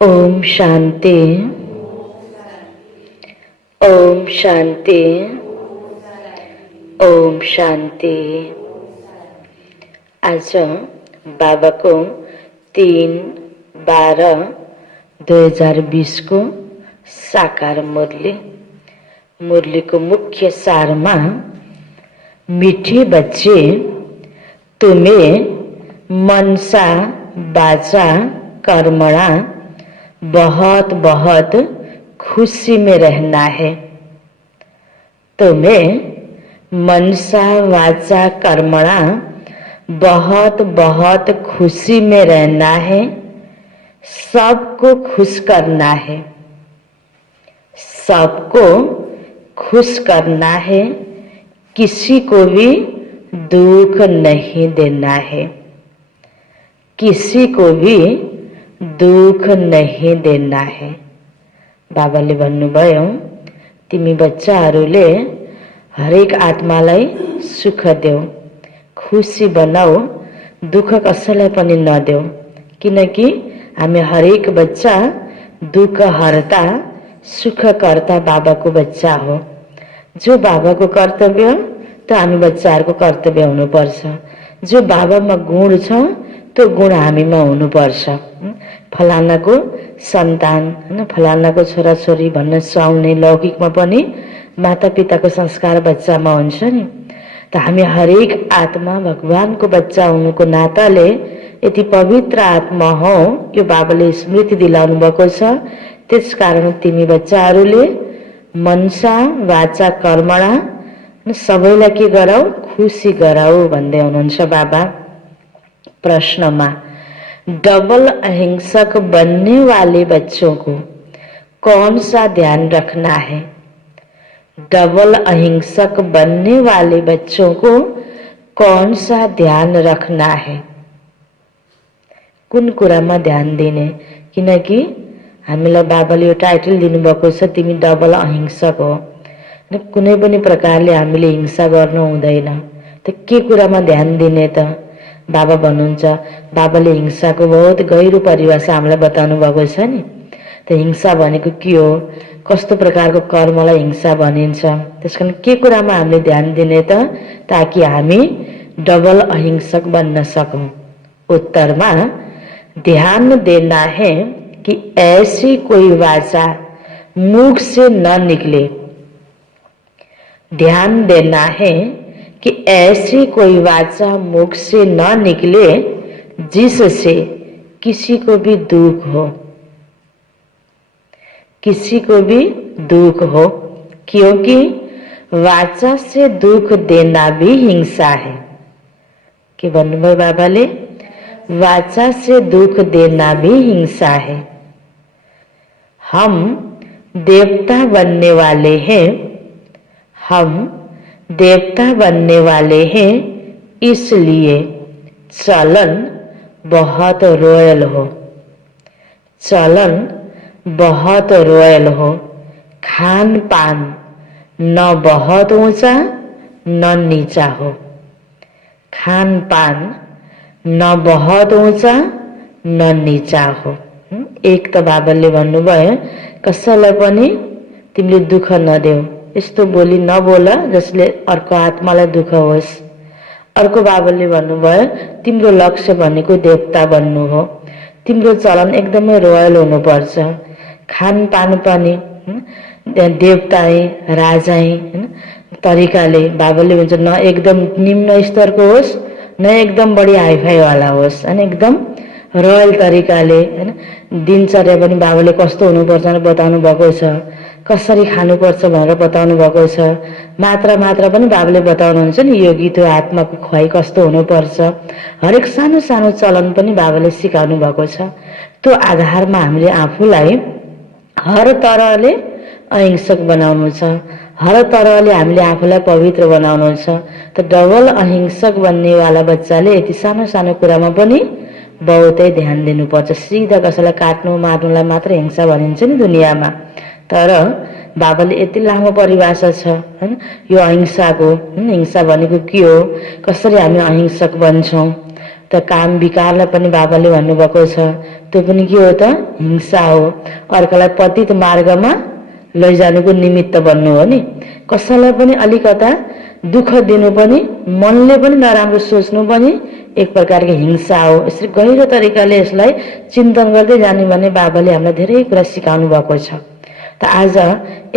ओम शांति। ओम शांति। ओम शांति। आज बाबा को 3/12/2020 को साकार मुरली को मुख्य सार में, मीठे बच्चे तुम्हें मनसा बाचा कर्मणा बहुत बहुत खुशी में रहना है। तुम्हें मनसा वाचा कर्मणा बहुत बहुत खुशी में रहना है। सबको खुश करना है, सबको खुश करना है। किसी को भी दुख नहीं देना है, किसी को भी दुख नहीं देना है। बाबाले भन्नुभयो, तिमी बच्चाहरूले हरेक आत्मालाई सुख देऊ, खुशी बनाऊ, दुख कसैलाई पनि नदेऊ। किनकि हामी हरेक बच्चा दुख हर्ता सुखकर्ता बाबाको बच्चा हो। जो बाबाको कर्तव्य त हामी बच्चाहरूको कर्तव्य हुनुपर्छ। जो बाबामा गुण छ त्यो गुण हामीमा हुनुपर्छ। फलानाको सन्तान हैन, फलानाको छोराछोरी भन्न सुहाउने लौकिकमा पनि माता पिताको संस्कार बच्चामा हुन्छ नि। त हामी हरेक आत्मा भगवानको बच्चा हुनुको नाताले यति पवित्र आत्मा हो, यो बाबाले स्मृति दिलाउनु भएको छ। त्यसकारण तिमी बच्चाहरूले मनसा वाचा कर्मणा सबैलाई के गराऊ, खुसी गराऊ भन्दै हुनुहुन्छ बाबा। प्रश्नमा, डबल अहिंसक बनने वाले बच्चों को कौन सा ध्यान रखना है? डबल अहिंसक बनने वाले बच्चों को कौन सा ध्यान रखना है? कुन कुरामा ध्यान दिने? किनकि हामीलाई बाबाले यो टाइटल दिनुभएको छ, तिमी डबल अहिंसक हो। कुनै पनि प्रकारले हामीले हिंसा गर्नु हुँदैन। त के कुरामा ध्यान दिने त? बाबा भन्नुहुन्छ, बाबाले हिंसाको बहुत गहिरो परिभाषा हामीलाई बताउनु भएको छ नि। त हिंसा भनेको के हो, कस्तो प्रकारको कर्मलाई हिंसा भनिन्छ, त्यसकारण के कुरामा हामीले ध्यान दिने त, ताकि हामी डबल अहिंसक बन्न सकौं? उत्तरमा, ध्यान देना है कि ऐसी कोई वाचा मुख से न निकले। ध्यान देना है कि ऐसी कोई वाचा मुख से न निकले जिससे किसी को भी दुख हो, किसी को भी दुख हो। क्योंकि वाचा से दुख देना भी हिंसा है। के भन्नुभयो बाबाले, वाचा से दुख देना भी हिंसा है। हम देवता बनने वाले हैं, हम देवता बनने वाले हैं, इसलिए चलन बहुत रॉयल हो, चलन बहुत रॉयल हो। खान पान न बहुत ऊंचा न नीचा हो, खान पान न बहुत ऊंचा न नीचा हो। एक त बाबाले भन्नुभयो, कसैलाई पनि तिमीले दुख नदेऊ, यस्तो बोली नबोल जसले अर्को आत्मालाई दुख होस्। अर्को बाबाले भन्नुभयो, तिम्रो लक्ष्य भनेको देवता बन्नु हो, तिम्रो चलन एकदमै रोयल हुनुपर्छ। खान पान पनि देवताई राजाई तरिकाले, बाबाले भन्छ, न एकदम निम्न स्तरको होस् न एकदम बढी हाइफाई वाला होस्, अनि एकदम रोयल तरिकाले दिनचर्या पनि बाबाले कस्तो हुनुपर्छ बताउनु भएको छ, कसरी खानुपर्छ भनेर बताउनु भएको छ। मात्रा पनि बाबाले बताउनुहुन्छ नि, योगी त्यो आत्माको खुवाई कस्तो हुनुपर्छ, हरेक सानो सानो चलन पनि बाबाले सिकाउनु भएको छ। त्यो आधारमा हामीले आफूलाई हर तरहले अहिंसक बनाउनु छ, हर तरहले हामीले आफूलाई पवित्र बनाउनु छ। त डबल अहिंसक बन्नेवाला बच्चाले यति सानो सानो कुरामा पनि बहुतै ध्यान दिनुपर्छ। सिधा कसैलाई काट्नु मार्नुलाई मात्र हिंसा भनिन्छ नि दुनियाँमा, तर बाबाले यति लामो परिभाषा छ हैन यो अहिंसाको। हिंसा भनेको के हो, कसरी हामी अहिंसक बन्छौं त काम विकारलाई पनि बाबाले भन्नुभएको छ, त्यो पनि के हो त? हिंसा हो। अर्कालाई पतित मार्गमा लैजानुको निमित्त बन्नु हो नि। कसैलाई पनि अलिकता दुःख दिनु पनि, मनले पनि नराम्रो सोच्नु पनि एक प्रकारको हिंसा हो। यसरी गहिरो तरिकाले यसलाई चिन्तन गर्दै जाने भने बाबाले हामीलाई धेरै कुरा सिकाउनु भएको छ। त आज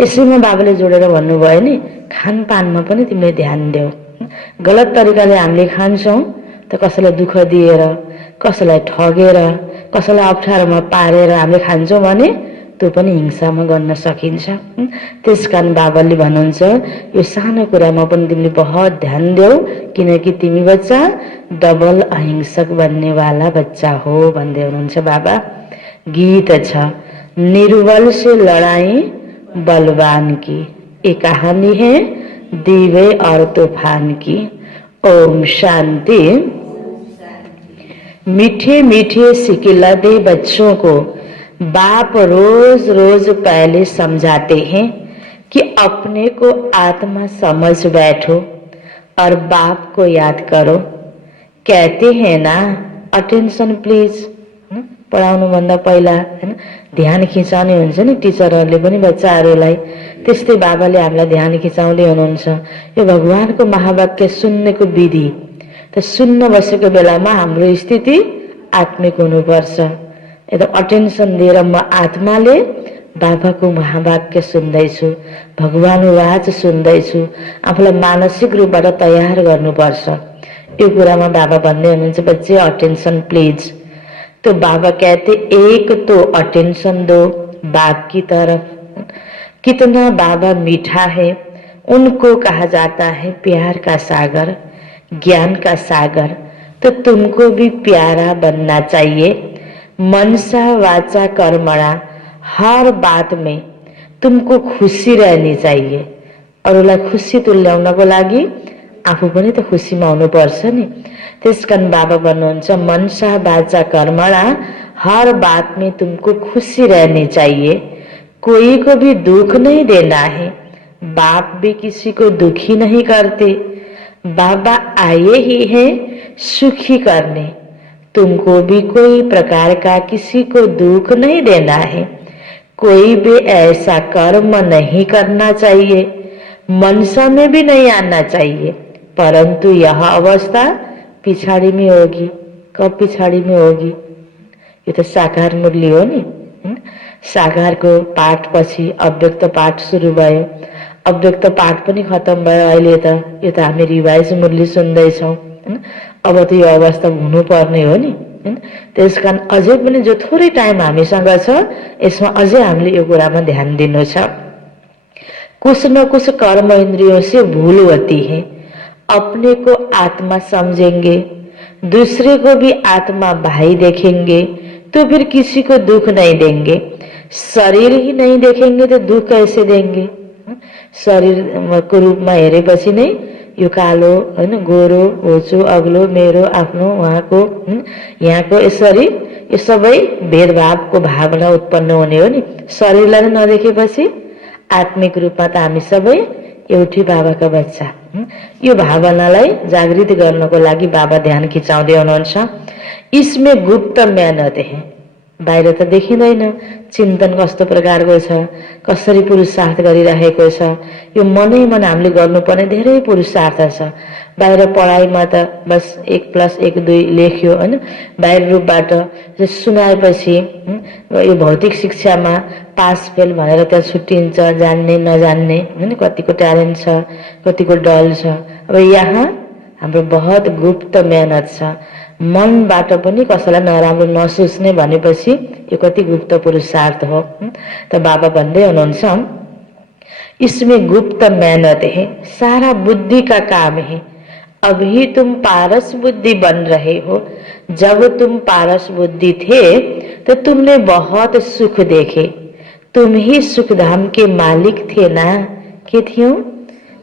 यसैमा बाबाले जोडेर भन्नुभयो नि, खानपानमा पनि तिमीले ध्यान देऊ। गलत तरिकाले हामीले खान्छौँ त कसैलाई दुःख दिएर, कसैलाई ठगेर, कसैलाई अप्ठ्यारोमा पारेर हामीले खान्छौँ भने त्यो पनि हिंसामा गर्न सकिन्छ। त्यसकारण बाबाले भन्नुहुन्छ यो सानो कुरामा पनि तिमीले बहुत ध्यान देऊ, किनकि तिमी बच्चा डबल अहिंसक बन्नेवाला बच्चा हो भन्दै हुनुहुन्छ बाबा। गीत छ, निर्बल से लड़ाई बलवान की, ये कहानी है दीवे और तूफान की। ओम शांति। मीठे मीठे सिकिलदे बच्चों को बाप रोज रोज पहले समझाते हैं कि अपने को आत्मा समझ बैठो और बाप को याद करो। कहते हैं ना, अटेंशन प्लीज। पढाउनु भन्दा पहिला हैन ध्यान खिचाउने हुन्छ नि टिचरहरूले पनि बच्चाहरूलाई, त्यस्तै बाबाले हामीलाई ध्यान खिचाउँदै हुनुहुन्छ। यो भगवानको महावाक्य सुन्नेको विधि त सुन्न बसेको बेलामा हाम्रो स्थिति आत्मिक हुनुपर्छ। एकदम अटेन्सन दिएर म आत्माले बाबाको महावाक्य सुन्दैछु, भगवान वाच सुन्दैछु, आफूलाई मानसिक रूपबाट तयार गर्नुपर्छ। यो कुरामा बाबा भन्दै हुनुहुन्छ बच्चे अटेन्सन प्लीज। तो बाबा कहते एक तो अटेंशन दो बाप की तरफ। कितना बाबा मीठा है, उनको कहा जाता है प्यार का सागर, ज्ञान का सागर। तो तुमको भी प्यारा बनना चाहिए। मनसा वाचा कर्मणा, हर बात में तुमको खुशी रहनी चाहिए। अरूलाई खुशी तुल्याउनको लागि आफू पनि त खुसीमा हुनुपर्छ नि। त्यसकारण बाबा भन्नुहुन्छ मनसा वाचा कर्मणा, हर बात में तुमको खुशी रहनी चाहिए। कोई को भी दुख नहीं देना है, बाप भी किसी को दुखी नहीं करते। बाबा आए ही हैं सुखी करने, तुमको भी कोई प्रकार का किसी को दुख नहीं देना है। कोई भी ऐसा कर्म नहीं करना चाहिए, मनसा में भी नहीं आना चाहिए, परंतु यह अवस्था पिछाड़ी में होगी। कब पिछाड़ी में होगी? यो त साकार मुरली हो नि। साकारको पाठ पछि अव्यक्त पाठ सुरु भयो, अव्यक्त पाठ पनि खत्म भयो। अहिले त यो त हामी रिवाइज मुरली सुन्दैछौँ। अब त यो अवस्था हुनुपर्ने हो नि। त्यसकारण अझै पनि जो थोरै टाइम हामीसँग छ यसमा अझै हामीले यो कुरामा ध्यान दिनु छ। कुछ न कुछ कर्म इंद्रियों से भूल होती है। अपने को आत्मा समझेंगे, दूसरे को भी आत्मा भाई देखेंगे तो फिर किसी को दुख नहीं देंगे। शरीर ही नहीं देखेंगे तो दुख कैसे देंगे? शरीर को रूपमा हेरेपछि नै यो कालो हैन, गोरो, होचो, अग्लो, मेरो, आफ्नो, उहाँको, यहाँको, यसरी यो सबै भेदभावको भावना उत्पन्न हुने हो नि। शरीरलाई नदेखेपछि आत्मिक रूपमा त हामी सबै एउटै बाबाका बच्चा। यो भावनालाई जागृत गर्नको लागि बाबा ध्यान खिचाउँदै हुनुहुन्छ। इसमें गुप्त मेहनत है, बाहिर त देखिँदैन चिन्तन कस्तो प्रकारको छ, कसरी पुरुषार्थ गरिरहेको छ। यो मनै मन हामीले गर्नुपर्ने धेरै पुरुषार्थ छ। बाहिर पढाइमा त बस 1+1=2 लेख्यो हैन, बाहिर रूपबाट सुनाएपछि यो भौतिक शिक्षामा पास फेल भनेर त्यहाँ छुट्टिन्छ, जान्ने नजान्ने हैन, कतिको ट्यालेन्ट छ, कतिको डल छ। अब यहाँ हाम्रो बहुत गुप्त मेहनत छ। मनबाट पनि कसैलाई नराम्रो नसोच्ने भनेपछि यो कति गुप्त पुरुषार्थ हो। त बाबा भन्दै हुनुहुन्छ इसमें गुप्त मेहनत है, सारा बुद्धि का काम है। अभी तुम पारस बुद्धि बन रहे हो, जब तुम पारस बुद्धि थे तो तुमने बहुत सुख देखे, तुम ही सुखधाम के मालिक थे ना। के थियौ?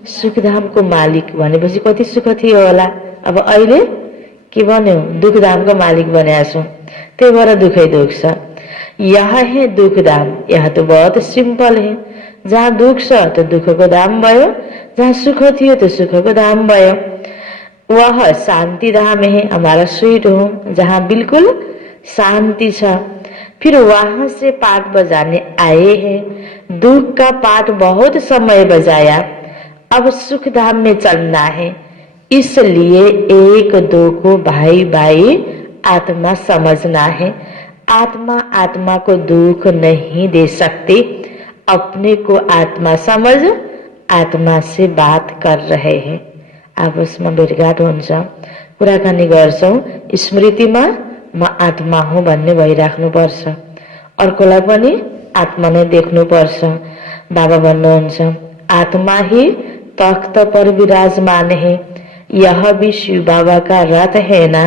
सुखधामको मालिक भनेपछि कति सुख थियो होला। अब अहिले के भन्यो? दुखधामको मालिक बनेका छौं, त्यही भएर दुखै दुख छ। यह है दुखधाम, यह तो बहुत सिंपल है। जहाँ दुख छ तो दुखको धाम भयो, जहाँ सुख थियो तो सुखको धाम भयो। वह शांति धाम है, हमारा स्वीट होम, जहाँ बिल्कुल शांति छ। फिर वहां से पाठ बजाने आए हैं। दुख का पाठ बहुत समय बजाया, अब सुख धाम में चलना है। इसलिए एक दो को भाई भाई आत्मा समझना है। आत्मा आत्मा को दुख नहीं दे सकती। अपने को आत्मा समझ आत्मा से बात कर रहे हैं। आपसमा भेटघाट हुन्छ, कुराकानी गर्छौँ, स्मृतिमा म आत्मा हुँ भन्ने भइराख्नुपर्छ। अर्कोलाई पनि आत्मा नै देख्नुपर्छ। बाबा भन्नुहुन्छ आत्मा ही तख्त पर विराजमान है, यह भी शिव बाबा का रथ है ना।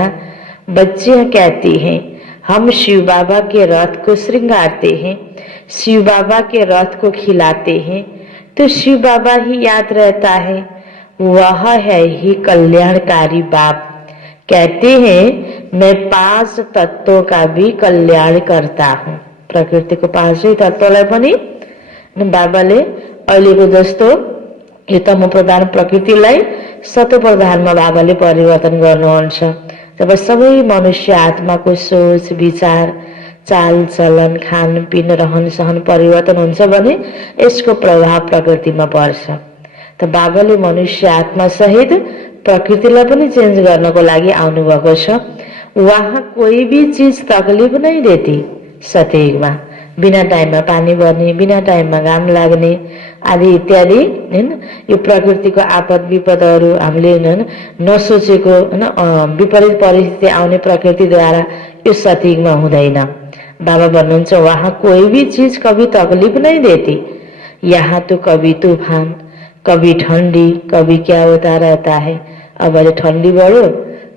बच्चियां कहती हैं हम शिव बाबा के रथ को श्रृंगारते हैं, शिव बाबा के रथ को खिलाते हैं, तो शिव बाबा ही याद रहता है। वह है ही कल्याणकारी बाप। कहते हैं मैं 5 तत्वों का भी कल्याण करता हूँ। प्रकृतिको 5 तत्वलाई पनि बाबाले अहिलेको जस्तो यो तमो प्रधान प्रकृतिलाई सतो प्रधानमा बाबाले परिवर्तन गर्नुहुन्छ। जब सबै मनुष्य आत्माको सोच विचार चाल चलन खानपिन रहन सहन परिवर्तन हुन्छ भने यसको प्रभाव प्रकृतिमा पर्छ। त बाबाले मनुष्य आत्मा सहित प्रकृतिलाई पनि चेन्ज गर्नको लागि आउनुभएको छ। वहाँ कोही भी चीज तकलिफ नै देती सतयुगमा। बिना टाइममा पानी पर्ने, बिना टाइममा घाम लाग्ने आदि इत्यादि हैन, यो प्रकृतिको आपद विपदहरू हामीले नसोचेको हैन विपरीत परिस्थिति आउने प्रकृतिद्वारा यो सतयुगमा हुँदैन। बाबा भन्नुहुन्छ वहाँ कोई भी चीज कभी तकलीफ नहीं देती। यहाँ तो कभी तूफान, कभी ठंडी, कभी क्या होता रहता है। अब अहिले ठंडी बढ्यो,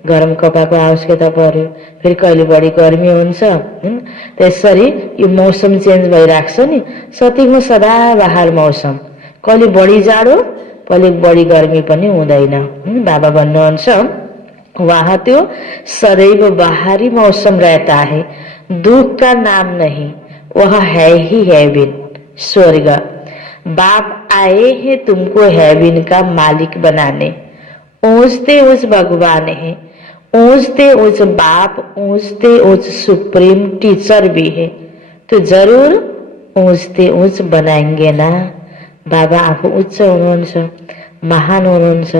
गरम कपाको आवश्यकता पर्यो, फेरि कहिले बढी गर्मी हुन्छ हैन। त्यसरी यो मौसम चेन्ज भइराख्छ नि। सतयुगमा सदाबहार मौसम, कहिले बढी जाडो, कहिले बढी गर्मी पनि हुँदैन। बाबा भन्नुहुन्छ वहाँ त्यो सदैव बाहरी मौसम रहता है, दुख का नाम नहीं, वह है ही हेवन, स्वर्ग। बाप आए हैं तुमको हेवन का मालिक बनाने। ऊंचते ऊंच भगवान है, ऊंचते ऊंच बाप, ऊंचते ऊंच सुप्रीम टीचर भी है, तो जरूर ऊंचते ऊंच बनाएंगे ना। बाबा आफू उच्च हुनुहुन्छ, महान हुनुहुन्छ।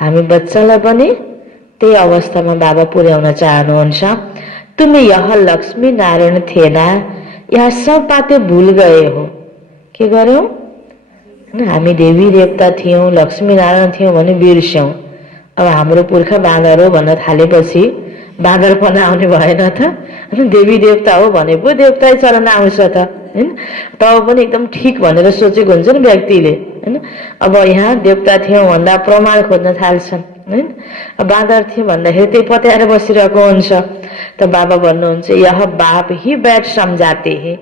हामी बच्चालाई पनि त्यही अवस्थामा बाबा पुर्याउन चाहनुहुन्छ। तुम यह लक्ष्मी नारायण थे ना, यहाँ सब बातें भूल गए हो। के गर्यौं? हामी देवी देवता थियौं, लक्ष्मी नारायण थियौं भने बिर्स्यौं। अब हाम्रो पुर्खा बाँदर हो भन्न थालेपछि बाँदरपना आउने भएन त? देवी देवता हो भने पो देवता चलन आउँछ त हैन। तब पनि एकदम ठीक भनेर सोचेको हुन्छ नि व्यक्तिले हैन। अब यहाँ देवता थियौं भन्दा प्रमाण खोज्न थाल्छन् हैन। बाँदर थियो भन्दाखेरि त्यही पत्याएर बसिरहेको हुन्छ। त बाबा भन्नुहुन्छ यह बाप ही बैठ समझाते हैं,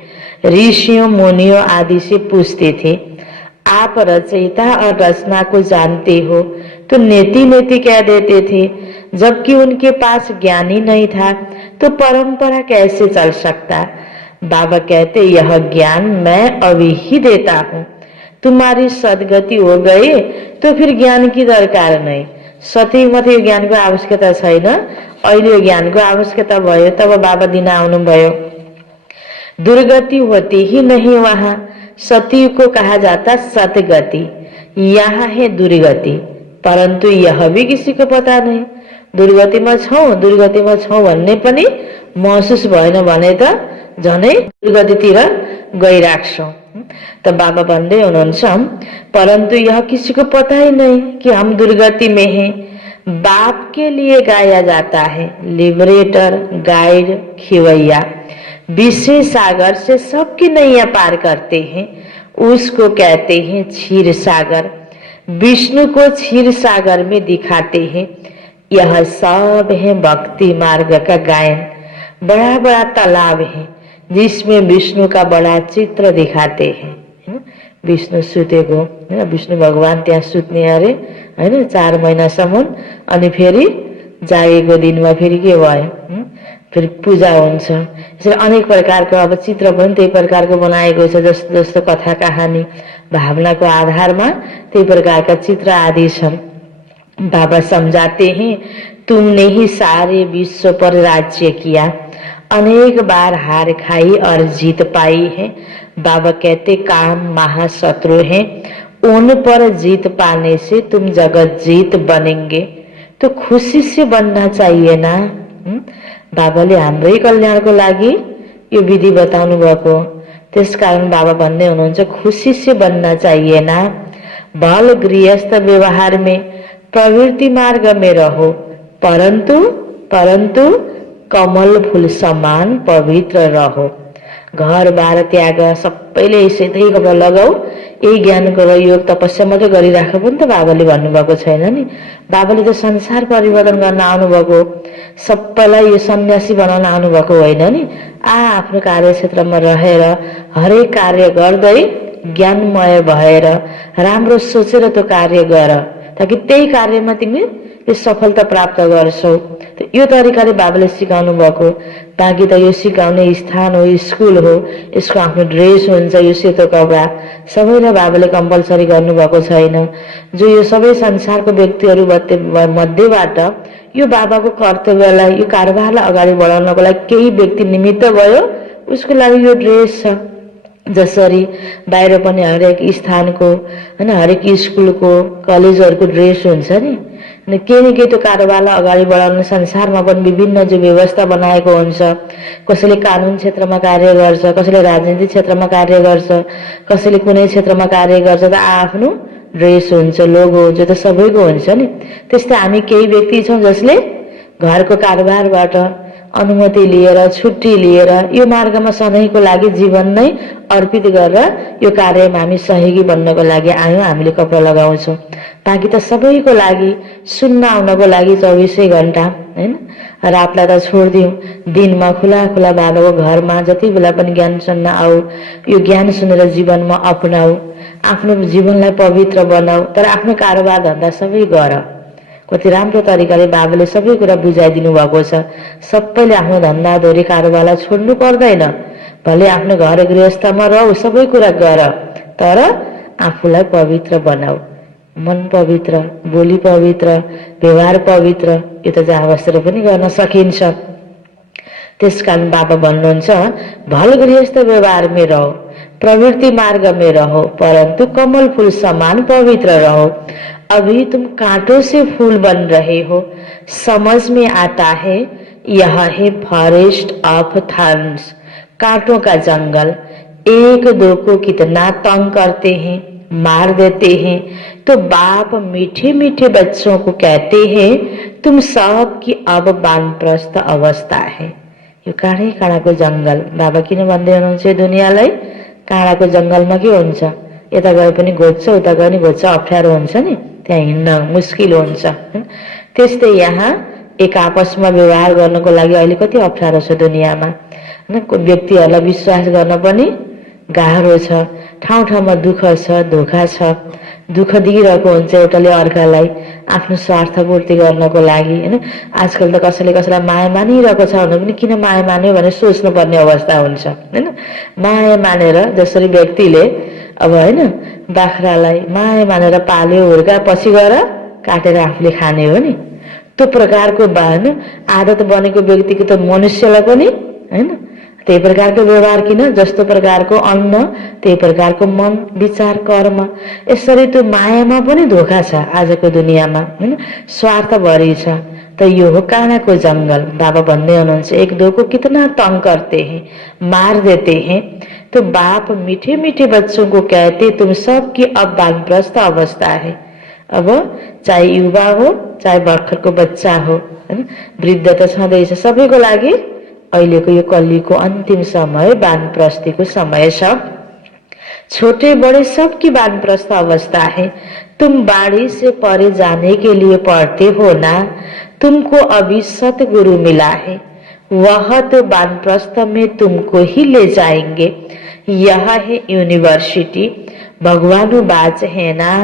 ऋषियों मुनियों आदि से पूछते थे आप रचयिता और रचना को जानते हो तो नेति नेति कह देते थे। जबकि उनके पास ज्ञान ही नहीं था तो परंपरा कैसे चल सकता। बाबा कहते यह ज्ञान मैं अभी ही देता हूँ, तुम्हारी सदगति हो गई तो फिर ज्ञान की दरकार नहीं। सतयुगमा यो ज्ञानको आवश्यकता छैन, अहिले यो ज्ञानको आवश्यकता भयो तब बाबा दिन आउनुभयो। दुर्गति होती ही नहीं वहाँ, सतयुग को कहा जाता सतगति, यहाँ है दुर्गति, परंतु यह भी किसी को पता नहीं। दुर्गतिमा छौं भन्ने पनि महसुस भएन भने त झनै दुर्गतितिर गइराख्छौं। तो बाबा भन्दै हुनुहुन्छ परंतु यह किसी को पता ही नहीं कि हम दुर्गति में हैं। बाप के लिए गाया जाता है लिबरेटर, गाइड, खिवैया, विषय सागर से सबकी नैया पार करते हैं, उसको कहते हैं क्षीर सागर। विष्णु को क्षीर सागर में दिखाते हैं। यह सब है भक्ति मार्ग का गायन। बड़ा बड़ा तालाब है जिसमें विष्णु का बड़ा चित्र दिखाते हैं। विष्णु सुतेको हैन, विष्णु भगवान त्यहाँ सुत्ने अरे हैन 4 महिनासम्म, अनि फेरि जागेको दिनमा फेरि के भयो, फेरि पूजा हुन्छ। यसरी अनेक प्रकारको अब चित्र पनि त्यही प्रकारको बनाएको छ। जस्तो जस्तो कथा कहानी भावनाको आधारमा त्यही प्रकारका चित्र आदि छन्। बाबा समझाते हैं, तुमने ही सारे विश्व पर राज्य किया, अनेक बार हार खाई और जीत पाई है। बाबा कहते काम महाशत्रु हैं, उन पर जीत पाने से तुम जगत जीत बनेंगे। तो खुसी से बनना चाहिए ना। बाबाले हाम्रै कल्याणको लागि यो विधि बताउनु भएको। त्यसकारण बाबा भन्दै हुनुहुन्छ खुसी से बनना चाहिए ना। भल गृहस्थ व्यवहार में प्रवृत्ति मार्ग में रहो, परंतु परंतु कमल फूल समान पवित्र रहो। घर बार त्याग सबैले सेतै कपडा लगाऊ, यही ज्ञानको र योग तपस्या मात्रै गरिराख पनि त बाबाले भन्नुभएको छैन नि। बाबाले त संसार परिवर्तन गर्न आउनुभएको, सबैलाई यो सन्यासी बनाउन आउनुभएको होइन नि। आफ्नो कार्यक्षेत्रमा रहेर हरेक कार्य गर्दै ज्ञानमय भएर राम्रो सोचेर त्यो कार्य गर, ताकि त्यही कार्यमा तिमी यो सफलता प्राप्त गर्छौ। यो तरिकाले बाबाले सिकाउनु भएको। बाँकी त यो सिकाउने स्थान हो, स्कुल हो, यसको आफ्नो ड्रेस हुन्छ, यो सेतो कपडा सबैलाई बाबाले कम्पलसरी गर्नुभएको छैन। जो यो सबै संसारको व्यक्तिहरू मध्येबाट यो बाबाको कर्तव्यलाई, यो कारोबारलाई अगाडि बढाउनको लागि केही व्यक्ति निमित्त भयो, उसको लागि यो ड्रेस छ। जसरी बाहिर पनि हरेक स्थानको हैन, हरेक स्कुलको कलेजहरूको ड्रेस हुन्छ नि, केही न केही त्यो कारोबारलाई अगाडि बढाउन संसारमा पनि विभिन्न जो व्यवस्था बनाएको हुन्छ। कसैले कानुन क्षेत्रमा कार्य गर्छ, कसैले राजनीतिक क्षेत्रमा कार्य गर्छ, कसैले कुनै क्षेत्रमा कार्य गर्छ, त आफ्नो ड्रेस हुन्छ, लोगो जो त सबैको हुन्छ नि। त्यस्तै हामी केही व्यक्ति छौँ जसले घरको कारोबारबाट अनुमति लिएर, छुट्टी लिएर यो मार्गमा सधैँको लागि जीवन नै अर्पित गरेर यो कार्यमा हामी सहयोगी बन्नको लागि आयौँ, हामीले कपडा लगाउँछौँ। बाँकी त सबैको लागि सुन्न आउनको लागि 24 घण्टा हैन, रातलाई त छोडिदिउँ, दिनमा खुला खुला बाबाको घरमा जति बेला पनि ज्ञान सुन्न आऊ, यो ज्ञान सुनेर जीवनमा अपनाऊ, आफ्नो जीवनलाई पवित्र बनाऊ, तर आफ्नो कारोबार धन्दा सबै गर। कति राम्रो तरिकाले बाबाले सबै कुरा बुझाइदिनु भएको छ। सबैले आफ्नो धन्दाधोरी कारोबारलाई छोड्नु पर्दैन, भले आफ्नो घर गृहस्थमा रहौ, सबै कुरा गर, तर आफूलाई पवित्र बनाऊ। मन पवित्र, बोली पवित्र, व्यवहार पवित्र, यो त जहाँ बसेर पनि गर्न सकिन्छ। त्यसकारण बाबा भन्नुहुन्छ भल गृहस्थ व्यवहार में रहो, प्रवृत्ति मार्ग में रहो, परंतु कमल फूल समान पवित्र रहो। अभी तुम कांटों से फूल बन रहे हो, समझ में आता है यह है फॉरेस्ट ऑफ थॉर्न्स, कांटों का जंगल। एक दो को कितना तंग करते हैं, मार देते हैं, तो बाप मीठे मीठे बच्चों को कहते हैं तुम सब की अब वानप्रस्थ अवस्था है। यो काँडै काँडाको जंगल। बाबा किन भन्दै हुनुहुन्छ दुनियाँलाई? काँडाको जंगलमा के हुन्छ, यता गए पनि घोज्छ, उता गए पनि घोज्छ, अप्ठ्यारो हुन्छ नि, त्यहाँ हिँड्न मुस्किल हुन्छ। त्यस्तै यहाँ एक आपसमा व्यवहार गर्नको लागि अहिले कति अप्ठ्यारो छ दुनियाँमा हैन। व्यक्तिहरूलाई विश्वास गर्न पनि गाह्रो छ, ठाउँ ठाउँमा दुःख छ, धोका छ, दुःख दिइरहेको हुन्छ एउटाले अर्कालाई आफ्नो स्वार्थ पूर्ति गर्नको लागि हैन। आजकल त कसैले कसैलाई माया मानिरहेको छ भने पनि किन माया मान्यो भनेर सोच्नुपर्ने अवस्था हुन्छ हैन। माया मानेर जसरी व्यक्तिले अब हैन बाख्रालाई माया मानेर पाल्यो, हुर्का, पछि गएर काटेर आफूले खाने हो नि, त्यो प्रकारको हैन आदत बनेको व्यक्तिको त मनुष्यलाई पनि हैन त्यही प्रकारको व्यवहार किन, जस्तो प्रकारको अन्न त्यही प्रकारको मन, विचार, कर्म। यसरी त्यो मायामा पनि धोका छ आजको दुनियाँमा हैन, स्वार्थ भरि छ। तो यो हो काँडाको जंगल। बाबा भन्दै हुनुहुन्छ एक दो को कितना तंग करते हैं, मार देते हैं, तो बाप मीठे मीठे बच्चों को कहते तुम सब की अब वानप्रस्थ अवस्था है। अब चाहे युवा हो चाहे भर्खरको बच्चा हो हैन, वृद्ध त छँदैछ, सबैको लागि अहिलेको यो कलिको अन्तिम समय वानप्रस्थीको समय छ। छोटे बड़े सबकी वानप्रस्थ अवस्था है। तुम बाड़ी से परे जाने के लिए पढ़ते हो ना, तुमको अभी सतगुरु मिला है, वह तो वानप्रस्थ में तुमको ही ले जाएंगे। यह है यूनिवर्सिटी, भगवानुवाच है ना,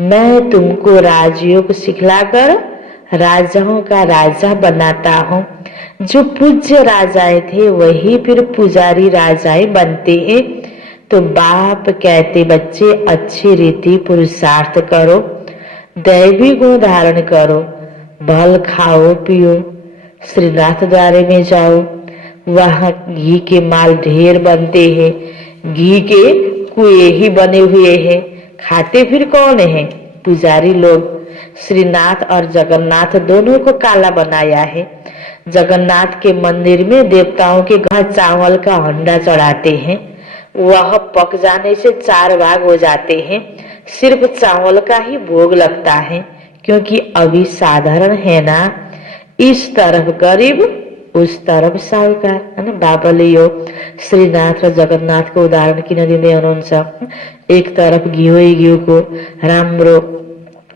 मैं तुमको राजयोग सिखलाकर राजाओं का राजा बनाता हूँ। जो पूज्य राजाएं थे वही फिर पुजारी राजाएं बनते हैं। तो बाप कहते बच्चे अच्छी रीति पुरुषार्थ करो, दैवी गुण धारण करो, भल खाओ पियो, श्रीनाथ द्वारे में जाओ, वहां घी के माल ढेर बनते हैं, घी के कुएं ही बने हुए हैं, खाते फिर कौन है? पुजारी लोग। श्रीनाथ और जगन्नाथ दोनों को काला बनाया है। जगन्नाथ के मंदिर में देवताओं के घर चावल का हंडा चढ़ाते हैं, वह पक जाने से 4 भाग हो जाते हैं। सिर्फ चावल का ही भोग लगता है, क्योंकि अभी साधारण है ना। इस तरफ गरीब, उस तरफ साहुकार, है ना। बाबाले यो श्रीनाथ र जगन्नाथको उदाहरण किन दिँदै हुनुहुन्छ? एक तरफ घिउको राम्रो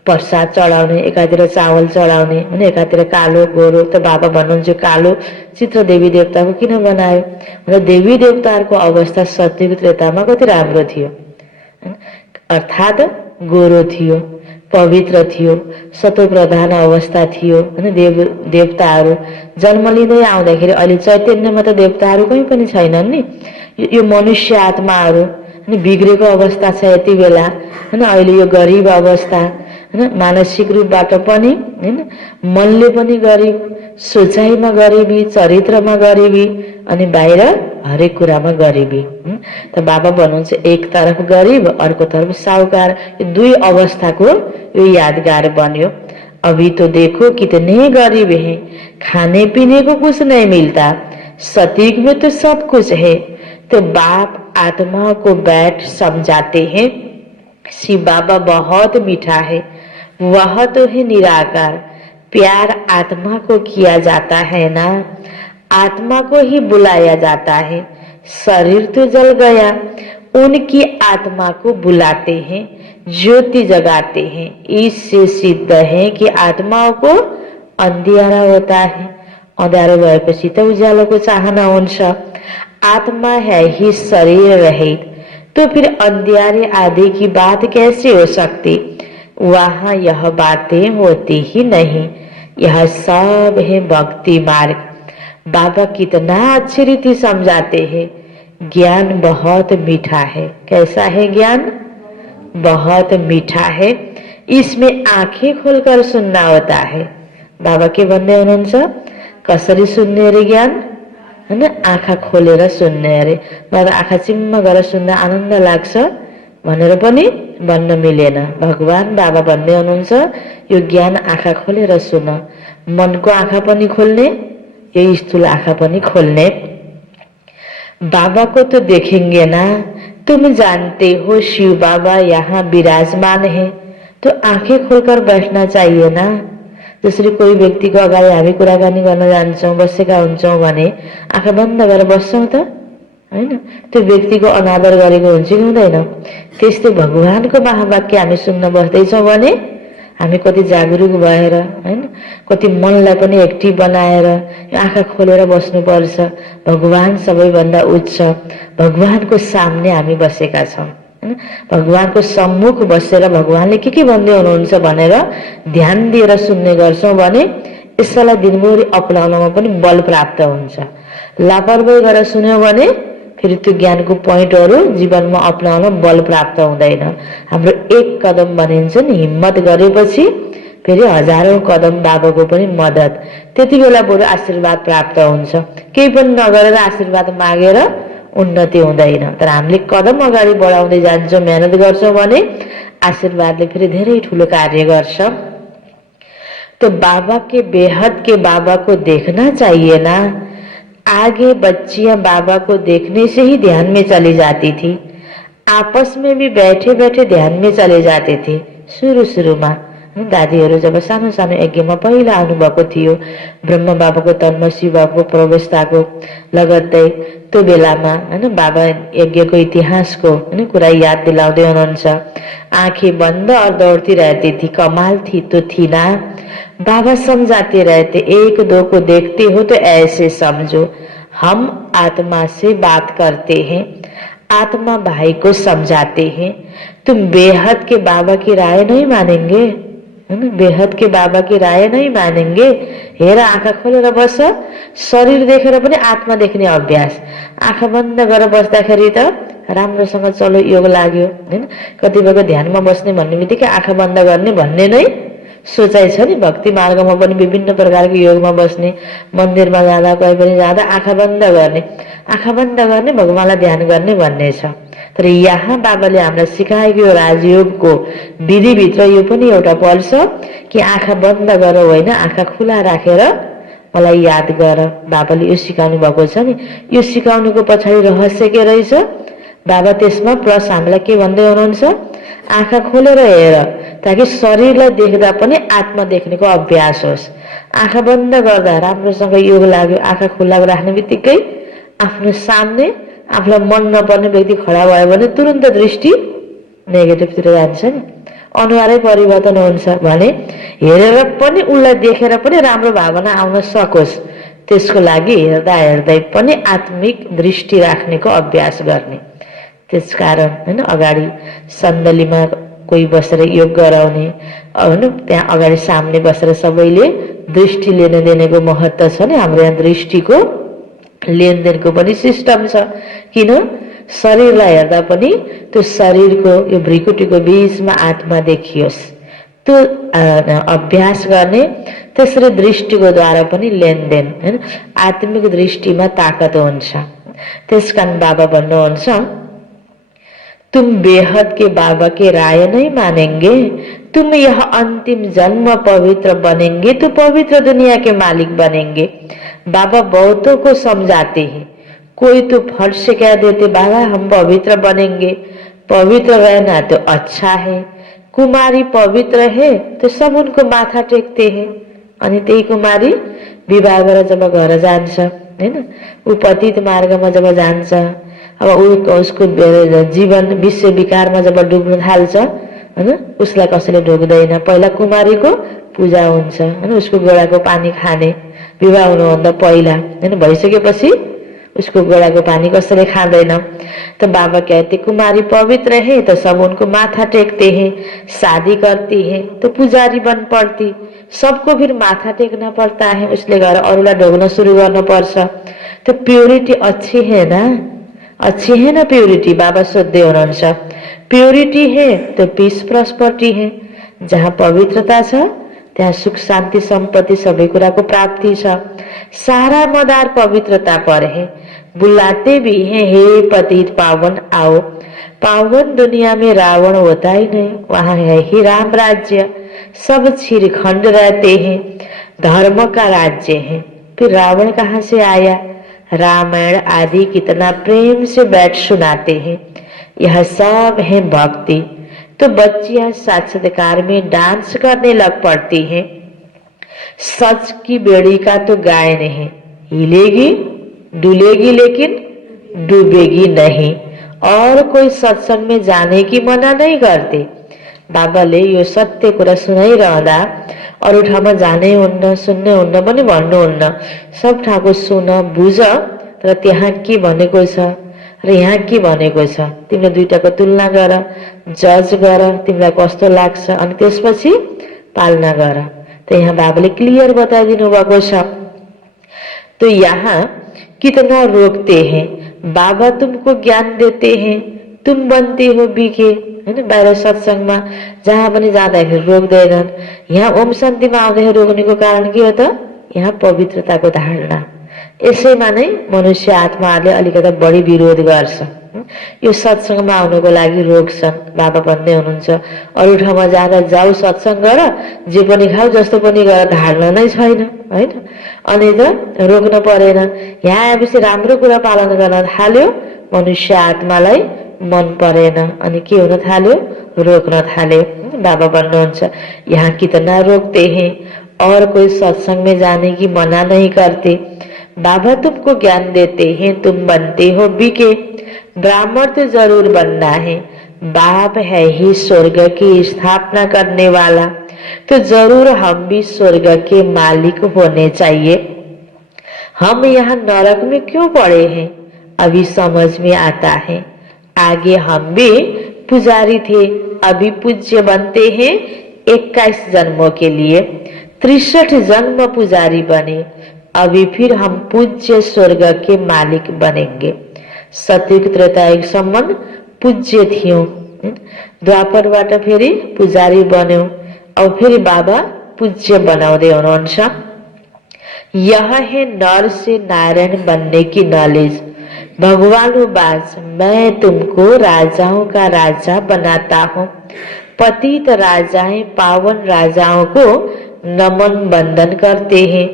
प्रसाद चढाउने, एकातिर चावल चढाउने, होइन, एकातिर कालो गोरो। त बाबा भन्नुहुन्छ कालो चित्र देवी देवताको किन बनायो? र देवी देवताहरूको अवस्था सत्यको त्रेतामा कति राम्रो थियो, अर्थात् गोरो थियो, पवित्र थियो, सतोप्रधान अवस्था थियो, होइन। देवताहरू जन्म लिँदै आउँदाखेरि अहिले चैतन्यमा त देवताहरू कहीँ पनि छैनन् नि। यो मनुष्य आत्माहरू, होइन, बिग्रेको अवस्था छ यति बेला, होइन। अहिले यो गरिब अवस्था, होइन, मानसिक रूपबाट पनि, होइन, मनले पनि गरिब, सोचाइमा गरिबी, चरित्रमा गरिबी, अनि बाहिर हरेक कुरामा गरिबी। त बाबा भन्नुहुन्छ एक तरफ गरिब, अर्को तरफ साहुकार। यो दुई अवस्थाको यो यादगार बन्यो। अभी तो देखो कितने गरीब हैं, खाने पीने को कुछ नहीं मिलता, सतीक में तो सब कुछ है। तो बाप आत्मा को बैठ समझाते हैं, शिव बाबा बहुत मीठा है, वह तो है निराकार। प्यार आत्मा को किया जाता है ना, आत्मा को ही बुलाया जाता है। शरीर तो जल गया, उनकी आत्मा को बुलाते हैं, ज्योति जगाते हैं। इससे सिद्ध है कि आत्माओं को अंधियारा होता है। अंधारो भएपछि त उज्यालोको चाहना हुन्छ। आत्मा है ही शरीर रहित, तो फिर अंधियारे आदि की बात कैसे हो सकती? वहां यह बातें होती ही नहीं। यह सब है भक्ति मार्ग। बाबा कितना अच्छी रीति समझाते हैं। ज्ञान बहुत मीठा है। कैसा है ज्ञान? बहुत मीठा है। इसमें आंखें खोलकर सुनना होता है। बाबा के भन्दै हुनुहुन्छ कसरी सुन्ने अरे ज्ञान, हैन? आँखा खोलेर सुन्ने अरे। मलाई आँखा चिम्म गरेर सुन्दा आनन्द लाग्छ भनेर पनि भन्न मिलेन। भगवान बाबा भन्दै हुनुहुन्छ यो ज्ञान आँखा खोलेर सुन। मनको आँखा पनि खोल्ने, यो स्थूल आँखा पनि खोल्ने। बाबा को तो देखेंगे ना, तुम जानते हो शिव बाबा यहाँ विराजमान है, तो आंखें खोलकर बैठना चाहिए ना। जसरी कोही व्यक्तिको अगाडि हामी कुराकानी गर्न जान्छौँ, बसेका हुन्छौँ भने आँखा बन्द गरेर बस्छौँ त, हैन? त्यो व्यक्तिको अनादर गरेको हुन्छ कि हुँदैन? त्यस्तै भगवानको महावाक्य हामी सुन्न बस्दैछौँ भने हामी कति जागरुक भएर, हैन, कति मनलाई पनि एक्टिभ बनाएर आँखा खोलेर बस्नुपर्छ। भगवान सबैभन्दा उच्च, भगवानको सामने हामी बसेका छौँ, हैन? भगवानको सम्मुख बसेर भगवानले के भन्दै हुनुहुन्छ भनेर ध्यान दिएर सुन्ने गर्छौँ भने यसलाई दिनभरि अपनाउनमा पनि बल प्राप्त हुन्छ। लापरवाही गरेर सुन्यो भने फेरि त्यो ज्ञानको पोइन्टहरू जीवनमा अपनाउन बल प्राप्त हुँदैन। हाम्रो एक कदम भनिन्छ नि, हिम्मत गरेपछि फेरि हजारौं कदम बाबाको पनि मद्दत। त्यति बेला बरु आशीर्वाद प्राप्त हुन्छ। केही पनि नगरेर आशीर्वाद मागेर उन्नति हुँदैन। तर हामीले कदम अगाडि बढाउँदै जान्छौँ, मेहनत गर्छौँ भने आशीर्वादले फेरि धेरै ठुलो कार्य गर्छ। तो बाबा के बेहद के बाबा को देखना चाहिए ना। आगे बच्चियां बाबा को देखने से ही ध्यान में चली जाती थी। आपस में भी बैठे बैठे ध्यान में चले जाते थे। सुरुमा दादीहरू जब सानो सानो यज्ञमा पहिला आउनुभएको थियो, ब्रह्म बाबाको तनमा शिव बाबाको प्रवेशताको लगत्तै त्यो बेलामा, हैन, बाबा यज्ञको इतिहासको, हैन, कुरा याद दिलाउँदै हुनुहुन्छ। आंखें बंद और दौड़ती रहती थी, कमाल थी तो थी ना। बाबा समझाते रहते, एक दो को देखते हो तो ऐसे समझो हम आत्मा से बात करते हैं, आत्मा भाई को समझाते हैं। तुम बेहद के बाबा की राय नहीं मानेंगे, है ना। बेहद के बाबा की राय नहीं मानेंगे। हेर आँखा खोलेर बस, शरीर देखेर पनि आत्मा देख्ने अभ्यास। आँखा बन्द गरेर बस्दाखेरि त राम्रोसँग चलो योग लाग्यो हैन। कतिपयको ध्यानमा बस्ने भन्ने बित्तिकै आँखा बन्द गर्ने भन्ने नै सोचाइ छ नि। भक्ति मार्गमा पनि विभिन्न प्रकारको योगमा बस्ने, मन्दिरमा जाँदा कहीँ पनि जाँदा आँखा बन्द गर्ने, आँखा बन्द गर्ने, भगवानलाई ध्यान गर्ने भन्ने छ। तर यहाँ बाबाले हामीलाई सिकाएको यो राजयोगको विधिभित्र यो पनि एउटा पर्छ कि आँखा बन्द गर होइन, आँखा खुला राखेर मलाई याद गर। बाबाले यो सिकाउनु भएको छ नि। यो सिकाउनुको पछाडि रहस्य के रहेछ? बाबा त्यसमा प्लस हामीलाई के भन्दै हुनुहुन्छ? आँखा खोलेर हेर, ताकि शरीरलाई देख्दा पनि आत्मा देख्नेको अभ्यास होस्। आँखा बन्द गर्दा राम्रोसँग योग लाग्यो, आँखा खुला राख्ने बित्तिकै आफ्नो सामने आफूलाई मन नपर्ने व्यक्ति खडा भयो भने तुरन्त दृष्टि नेगेटिभतिर जान्छ नि, अनुहारै परिवर्तन हुन्छ भने हेरेर पनि उनलाई देखेर पनि राम्रो भावना आउन सकोस्, त्यसको लागि हेर्दा हेर्दै पनि आत्मिक दृष्टि राख्नेको अभ्यास गर्ने। त्यसकारण हैन अगाडि सन्दलीमा कोही बसेर योग गराउने हैन, त्यहाँ अगाडि सामने बसेर सबैले दृष्टि लेन देनेको महत्त्व छ नि। हाम्रो यहाँ दृष्टिको लेनदेनको पनि सिस्टम छ। किन? शरीरलाई हेर्दा पनि त्यो शरीरको यो भ्रिकुटीको बीचमा आत्मा देखियोस्, त्यो अभ्यास गर्ने। त्यसरी दृष्टिको द्वारा पनि लेनदेन हैन, आत्मिक दृष्टिमा ताकत हुन्छ। त्यसकारण बाबा भन्नुहुन्छ, तुम बेहद के बाबा के राय नहीं मानेंगे, तुम यह अंतिम जन्म पवित्र बनेंगे तो पवित्र दुनिया के मालिक बनेंगे। बाबा बहुतों को समझाते हैं, कोई तो फट से कह देते बाबा हम पवित्र बनेंगे, पवित्र रहना तो अच्छा है, कुमारी पवित्र है तो सब उनको माथा टेकते हैं। अनि त्यही कुमारी विवाह गरेर जब घर जान्छ हैन, ऊ पतित मार्गमा जब जान्छ, अब उसको जीवन विश्व विकारमा जब डुब्न थाल्छ हैन, उसलाई कसैले ढोक्दैन। पहिला कुमारीको पूजा हुन्छ हैन, उसको गोडाको पानी खाने विवाह हुनुभन्दा पहिला हैन, भइसकेपछि उसको गोडाको पानी कसैले खाँदैन। तो बाबा कहते कुमारी पवित्र है तो सब उनको माथा टेकते हैं, शादी करती है तो पुजारी बन पड़ती, सबको फिर माथा टेकना पड़ता है, उसले गएर अरूलाई ढोग्न सुरु गर्न पर्छ। तो प्योरिटी अच्छी है ना, अच्छी है ना प्योरिटी? बाबा सोध्दै हुनुहुन्छ। प्योरिटी है तो पीस प्रॉस्पर्टी है, जहाँ पवित्रता छ त्यहाँ सुख शान्ति सम्पत्ति सबै कुराको प्राप्ति छ। सारा मदार पवित्रता पर है, बुलाते भी हैं हे पतित पावन आओ। पावन दुनिया में रावण होता ही नहीं, वहाँ है ही राम राज्य, सब छिरखंड रहते हैं, धर्म का राज्य है। फिर रावण कहाँ से आया? रामायण आदि कितना प्रेम से बैठ सुनाते हैं, यह सब है भक्ति। तो बच्चियां साक्षात्कार में डांस करने लग पड़ती हैं। सच की बेड़ी का तो गाय नहीं, हिलेगी डुलेगी लेकिन डूबेगी नहीं। और कोई सत्संग में जाने की मना नहीं करते। बाबाले यो सत्य कुरा सुनाइरहँदा अरू ठाउँमा जानै हुन्न, सुन्नै हुन्न पनि भन्नुहुन्न। सब ठाउँको सुन बुझ, तर त्यहाँ के भनेको छ र यहाँ के भनेको छ तिमीले दुईटाको तुलना गर, जज गर, तिमीलाई कस्तो लाग्छ, अनि त्यसपछि पालना गर। तो यहाँ बाबाले क्लियर बताइदिनु भएको छ। तो यहाँ कितना रोकते हैं बाबा, तुमको ज्ञान देते हैं, तुम बनते हो बीके हैन। बाहिर सत्संगमा जहाँ पनि जाँदाखेरि रोक्दैनन्। यहाँ ओम शान्तिमा आउँदाखेरि रोक्नेको कारण के हो त? यहाँ पवित्रताको धारणा। यसैमा नै मनुष्य आत्माहरूले अलिकति बढी विरोध गर्छ। यो सत्संगमा आउनको लागि रोक्छन्। बाबा भन्दै हुनुहुन्छ अरू ठाउँमा जाँदा जाऊ सत्संग गर, जे पनि खाऊ, जस्तो पनि गर, धारणा नै छैन हैन। अनि त रोक्न परेन। यहाँ आएपछि राम्रो कुरा पालन गर्न थाल्यो, मनुष्य आत्मालाई मन परेन, अनि के हुन थाल्यो? रोक्न थाल्यो। बाबा भन्नुहुन्छ यहाँ कितना रोकते हैं और कोई सत्संग में जाने की मना नहीं करते। बाबा तुमको ज्ञान देते हैं, तुम बनते हो बीके। ब्राह्मण तो जरूर बनना है, बाप है ही स्वर्ग की स्थापना करने वाला, तो जरूर हम भी स्वर्ग के मालिक होने चाहिए। हम यहाँ नरक में क्यों पड़े हैं अभी समझ में आता है। आगे हम भी पुजारी थे, अभी पूज्य बनते हैं, 21 जन्मों के लिए 63 जन्म पुजारी बने, अभी फिर हम पूज्य स्वर्ग के मालिक बनेंगे। सतयुग त्रेतायुग सम्म पूज्य थियौं, द्वापरबाट फेरि पुजारी बन्यौं, अब फेरि बाबा पूज्य बनाउँदै हुनुहुन्छ। यह है नर से नारायण बनने की नॉलेज। भगवानुवाच मैं तुमको राजाओं का राजा बनाता हूँ। पतित राजाएं पावन राजाओं को नमन बंदन करते हैं।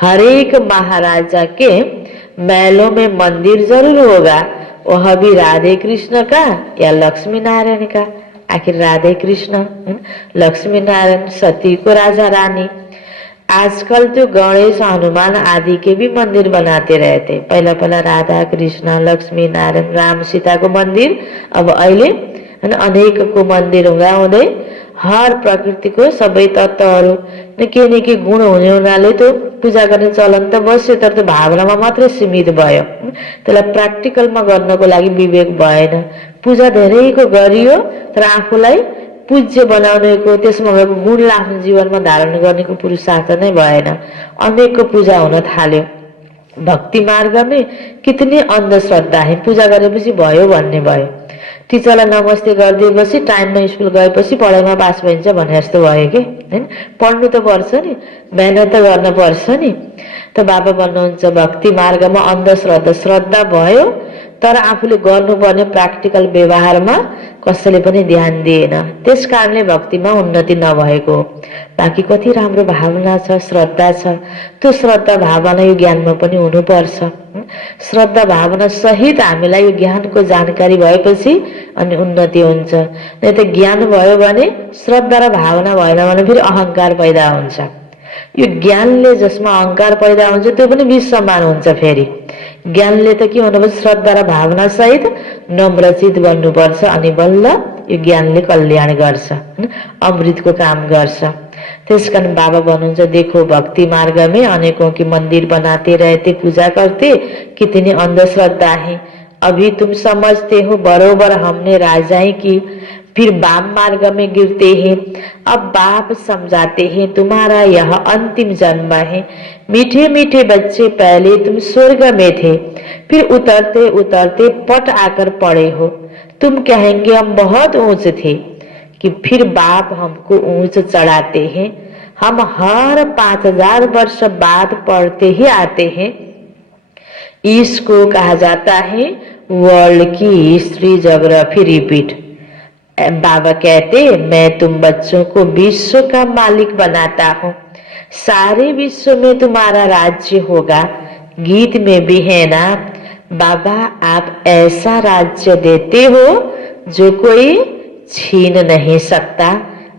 हर एक महाराजा के महलों में मंदिर जरूर होगा, वह भी राधे कृष्ण का या लक्ष्मी नारायण का। आखिर राधे कृष्ण, लक्ष्मी नारायण, सती को राजा रानी। आजकल तो गणेश हनुमान आदि के भी मंदिर बनाते रहते। पहला पहला राधा कृष्ण लक्ष्मी नारायण राम सीता को मंदिर, अब अहिले अनेक को मंदिर हुँदै हर प्रकृतिको सबै तत्त्वहरू न के गुण हुने हुनाले त्यो पूजा गर्ने चलन त बस्यो, तर त्यो भावनामा मात्रै सीमित भयो। त्यसलाई प्र्याक्टिकलमा गर्नको लागि विवेक भएन। पूजा धेरैको गरियो तर आफूलाई पूज्य बनाउनेको, त्यसमा भएको गुणलाई आफ्नो जीवनमा धारण गर्नेको पुरुषार्थ नै भएन। अनेकको पूजा हुन थाल्यो। भक्ति मार्गमा कितनी अंधश्रद्धा है। पूजा गरेपछि भयो भन्ने भयो, टिचरलाई नमस्ते गरिदिएपछि टाइममा स्कुल गएपछि पढाइमा पास भइन्छ भने जस्तो भयो कि हैन। पढ्नु त पर्छ नि, मेहनत त गर्न पर्छ नि। त बाबा भन्नुहुन्छ भक्ति मार्गमा अंधश्रद्धा श्रद्धा भयो तर आफूले गर्नुपर्ने प्र्याक्टिकल व्यवहारमा कसैले पनि ध्यान दिएन, त्यस कारणले भक्तिमा उन्नति नभएको। बाँकी कति राम्रो भावना छ, श्रद्धा छ, त्यो श्रद्धा भावना यो ज्ञानमा पनि हुनुपर्छ। श्रद्धा भावना सहित हामीलाई यो ज्ञानको जानकारी भएपछि अनि उन्नति हुन्छ। नै त ज्ञान भयो भने श्रद्धा र भावना भएन भने फेरि अहंकार पैदा हुन्छ। यो ज्ञानले जसमा अहंकार पैदा हुन्छ त्यो पनि विष समान हुन्छ। फेरि ज्ञानले त के हुनुपर्छ, श्रद्धा र भावना सहित नम्रचित बन्नुपर्छ अनि बल्ल यो ज्ञानले कल्याण गर्छ, अमृतको काम गर्छ। त्यसकारण बाबा भन्नुहुन्छ देखो भक्ति मार्ग में अनेकों की मंदिर बनाते रहते, पूजा करते, कितनी अंधश्रद्धा है। अभी तुम समझते हो बरोबर हमने राजाएं की, फिर वाम मार्ग में गिरते हैं। अब बाप समझाते हैं तुम्हारा यह अंतिम जन्म है। मीठे मीठे बच्चे पहले तुम स्वर्ग में थे, फिर उतरते उतरते पट आकर पड़े हो। तुम कहेंगे हम बहुत ऊंच थे कि फिर बाप हमको ऊंच चढ़ाते हैं। हम हर 5000 वर्ष बाद पढ़ते ही आते हैं। इसको कहा जाता है वर्ल्ड की हिस्ट्री ज्योग्राफी रिपीट। बाबा कहते मैं तुम बच्चों को विश्व का मालिक बनाता हूँ, सारे विश्व में तुम्हारा राज्य होगा। गीत में भी है ना, बाबा आप ऐसा राज्य देते हो जो कोई छीन नहीं सकता।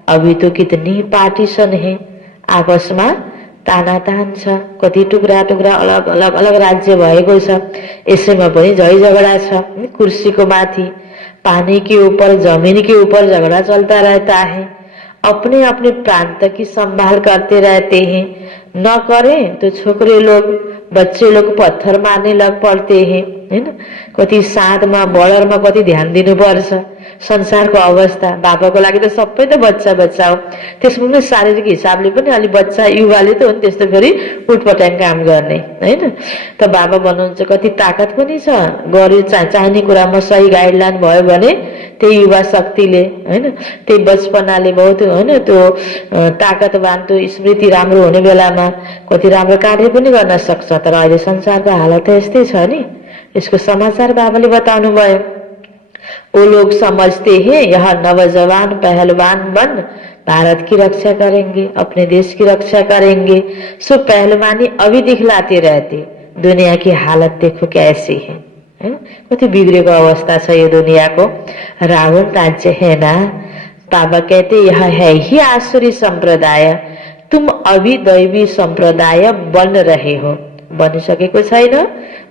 अभी तो कितनी पार्टीशन है, आपस में तानातान छ, कति टुक्रा टुक्रा अलग अलग अलग राज्य भएको छ। यसैमा पनि झै झगडा छ, कुर्सीको माथि पानी के ऊपर जमीन के ऊपर झगड़ा चलता रहता है। अपने अपने प्रांत की संभाल करते रहते हैं। न करें तो छोकरे लोग बच्चे लोग पत्थर मार्ने लग पड़ते हैं, है ना। कति साँधमा बर्डरमा कति ध्यान दिनुपर्छ। संसारको अवस्था बाबाको लागि त सबै त बच्चा बच्चा हो, त्यसमा पनि शारीरिक हिसाबले पनि अलि बच्चा युवाले त हो नि त्यस्तो फेरि उटपटाङ काम गर्ने, हैन। त बाबा भन्नुहुन्छ कति ताकत पनि छ, गरे चाहिने कुरामा सही गाइडलाइन भयो भने त्यही युवा शक्तिले, हैन, त्यही बचपनाले बहुत, हैन, त्यो ताकतवान त्यो स्मृति राम्रो हुने बेलामा कति राम्रो कार्य पनि गर्न सक्छ। तर अहिले संसारको हालत यस्तै छ नि, यसको समाचार बाबाले बताउनु भयो। वो लोग समझते हैं यह नौजवान पहलवान बन भारत की रक्षा करेंगे, अपने देश की रक्षा करेंगे। सो पहलवानी अभी दिखलाते रहते, दुनिया की हालत देखो कैसी है, कति बिग्रेको अवस्था छ यो दुनियाको। रावण राज्य है ना। बाबा कहते यह है ही आसुरी संप्रदाय, तुम अभी दैवी संप्रदाय बन रहे हो। बनिसकेको छैन,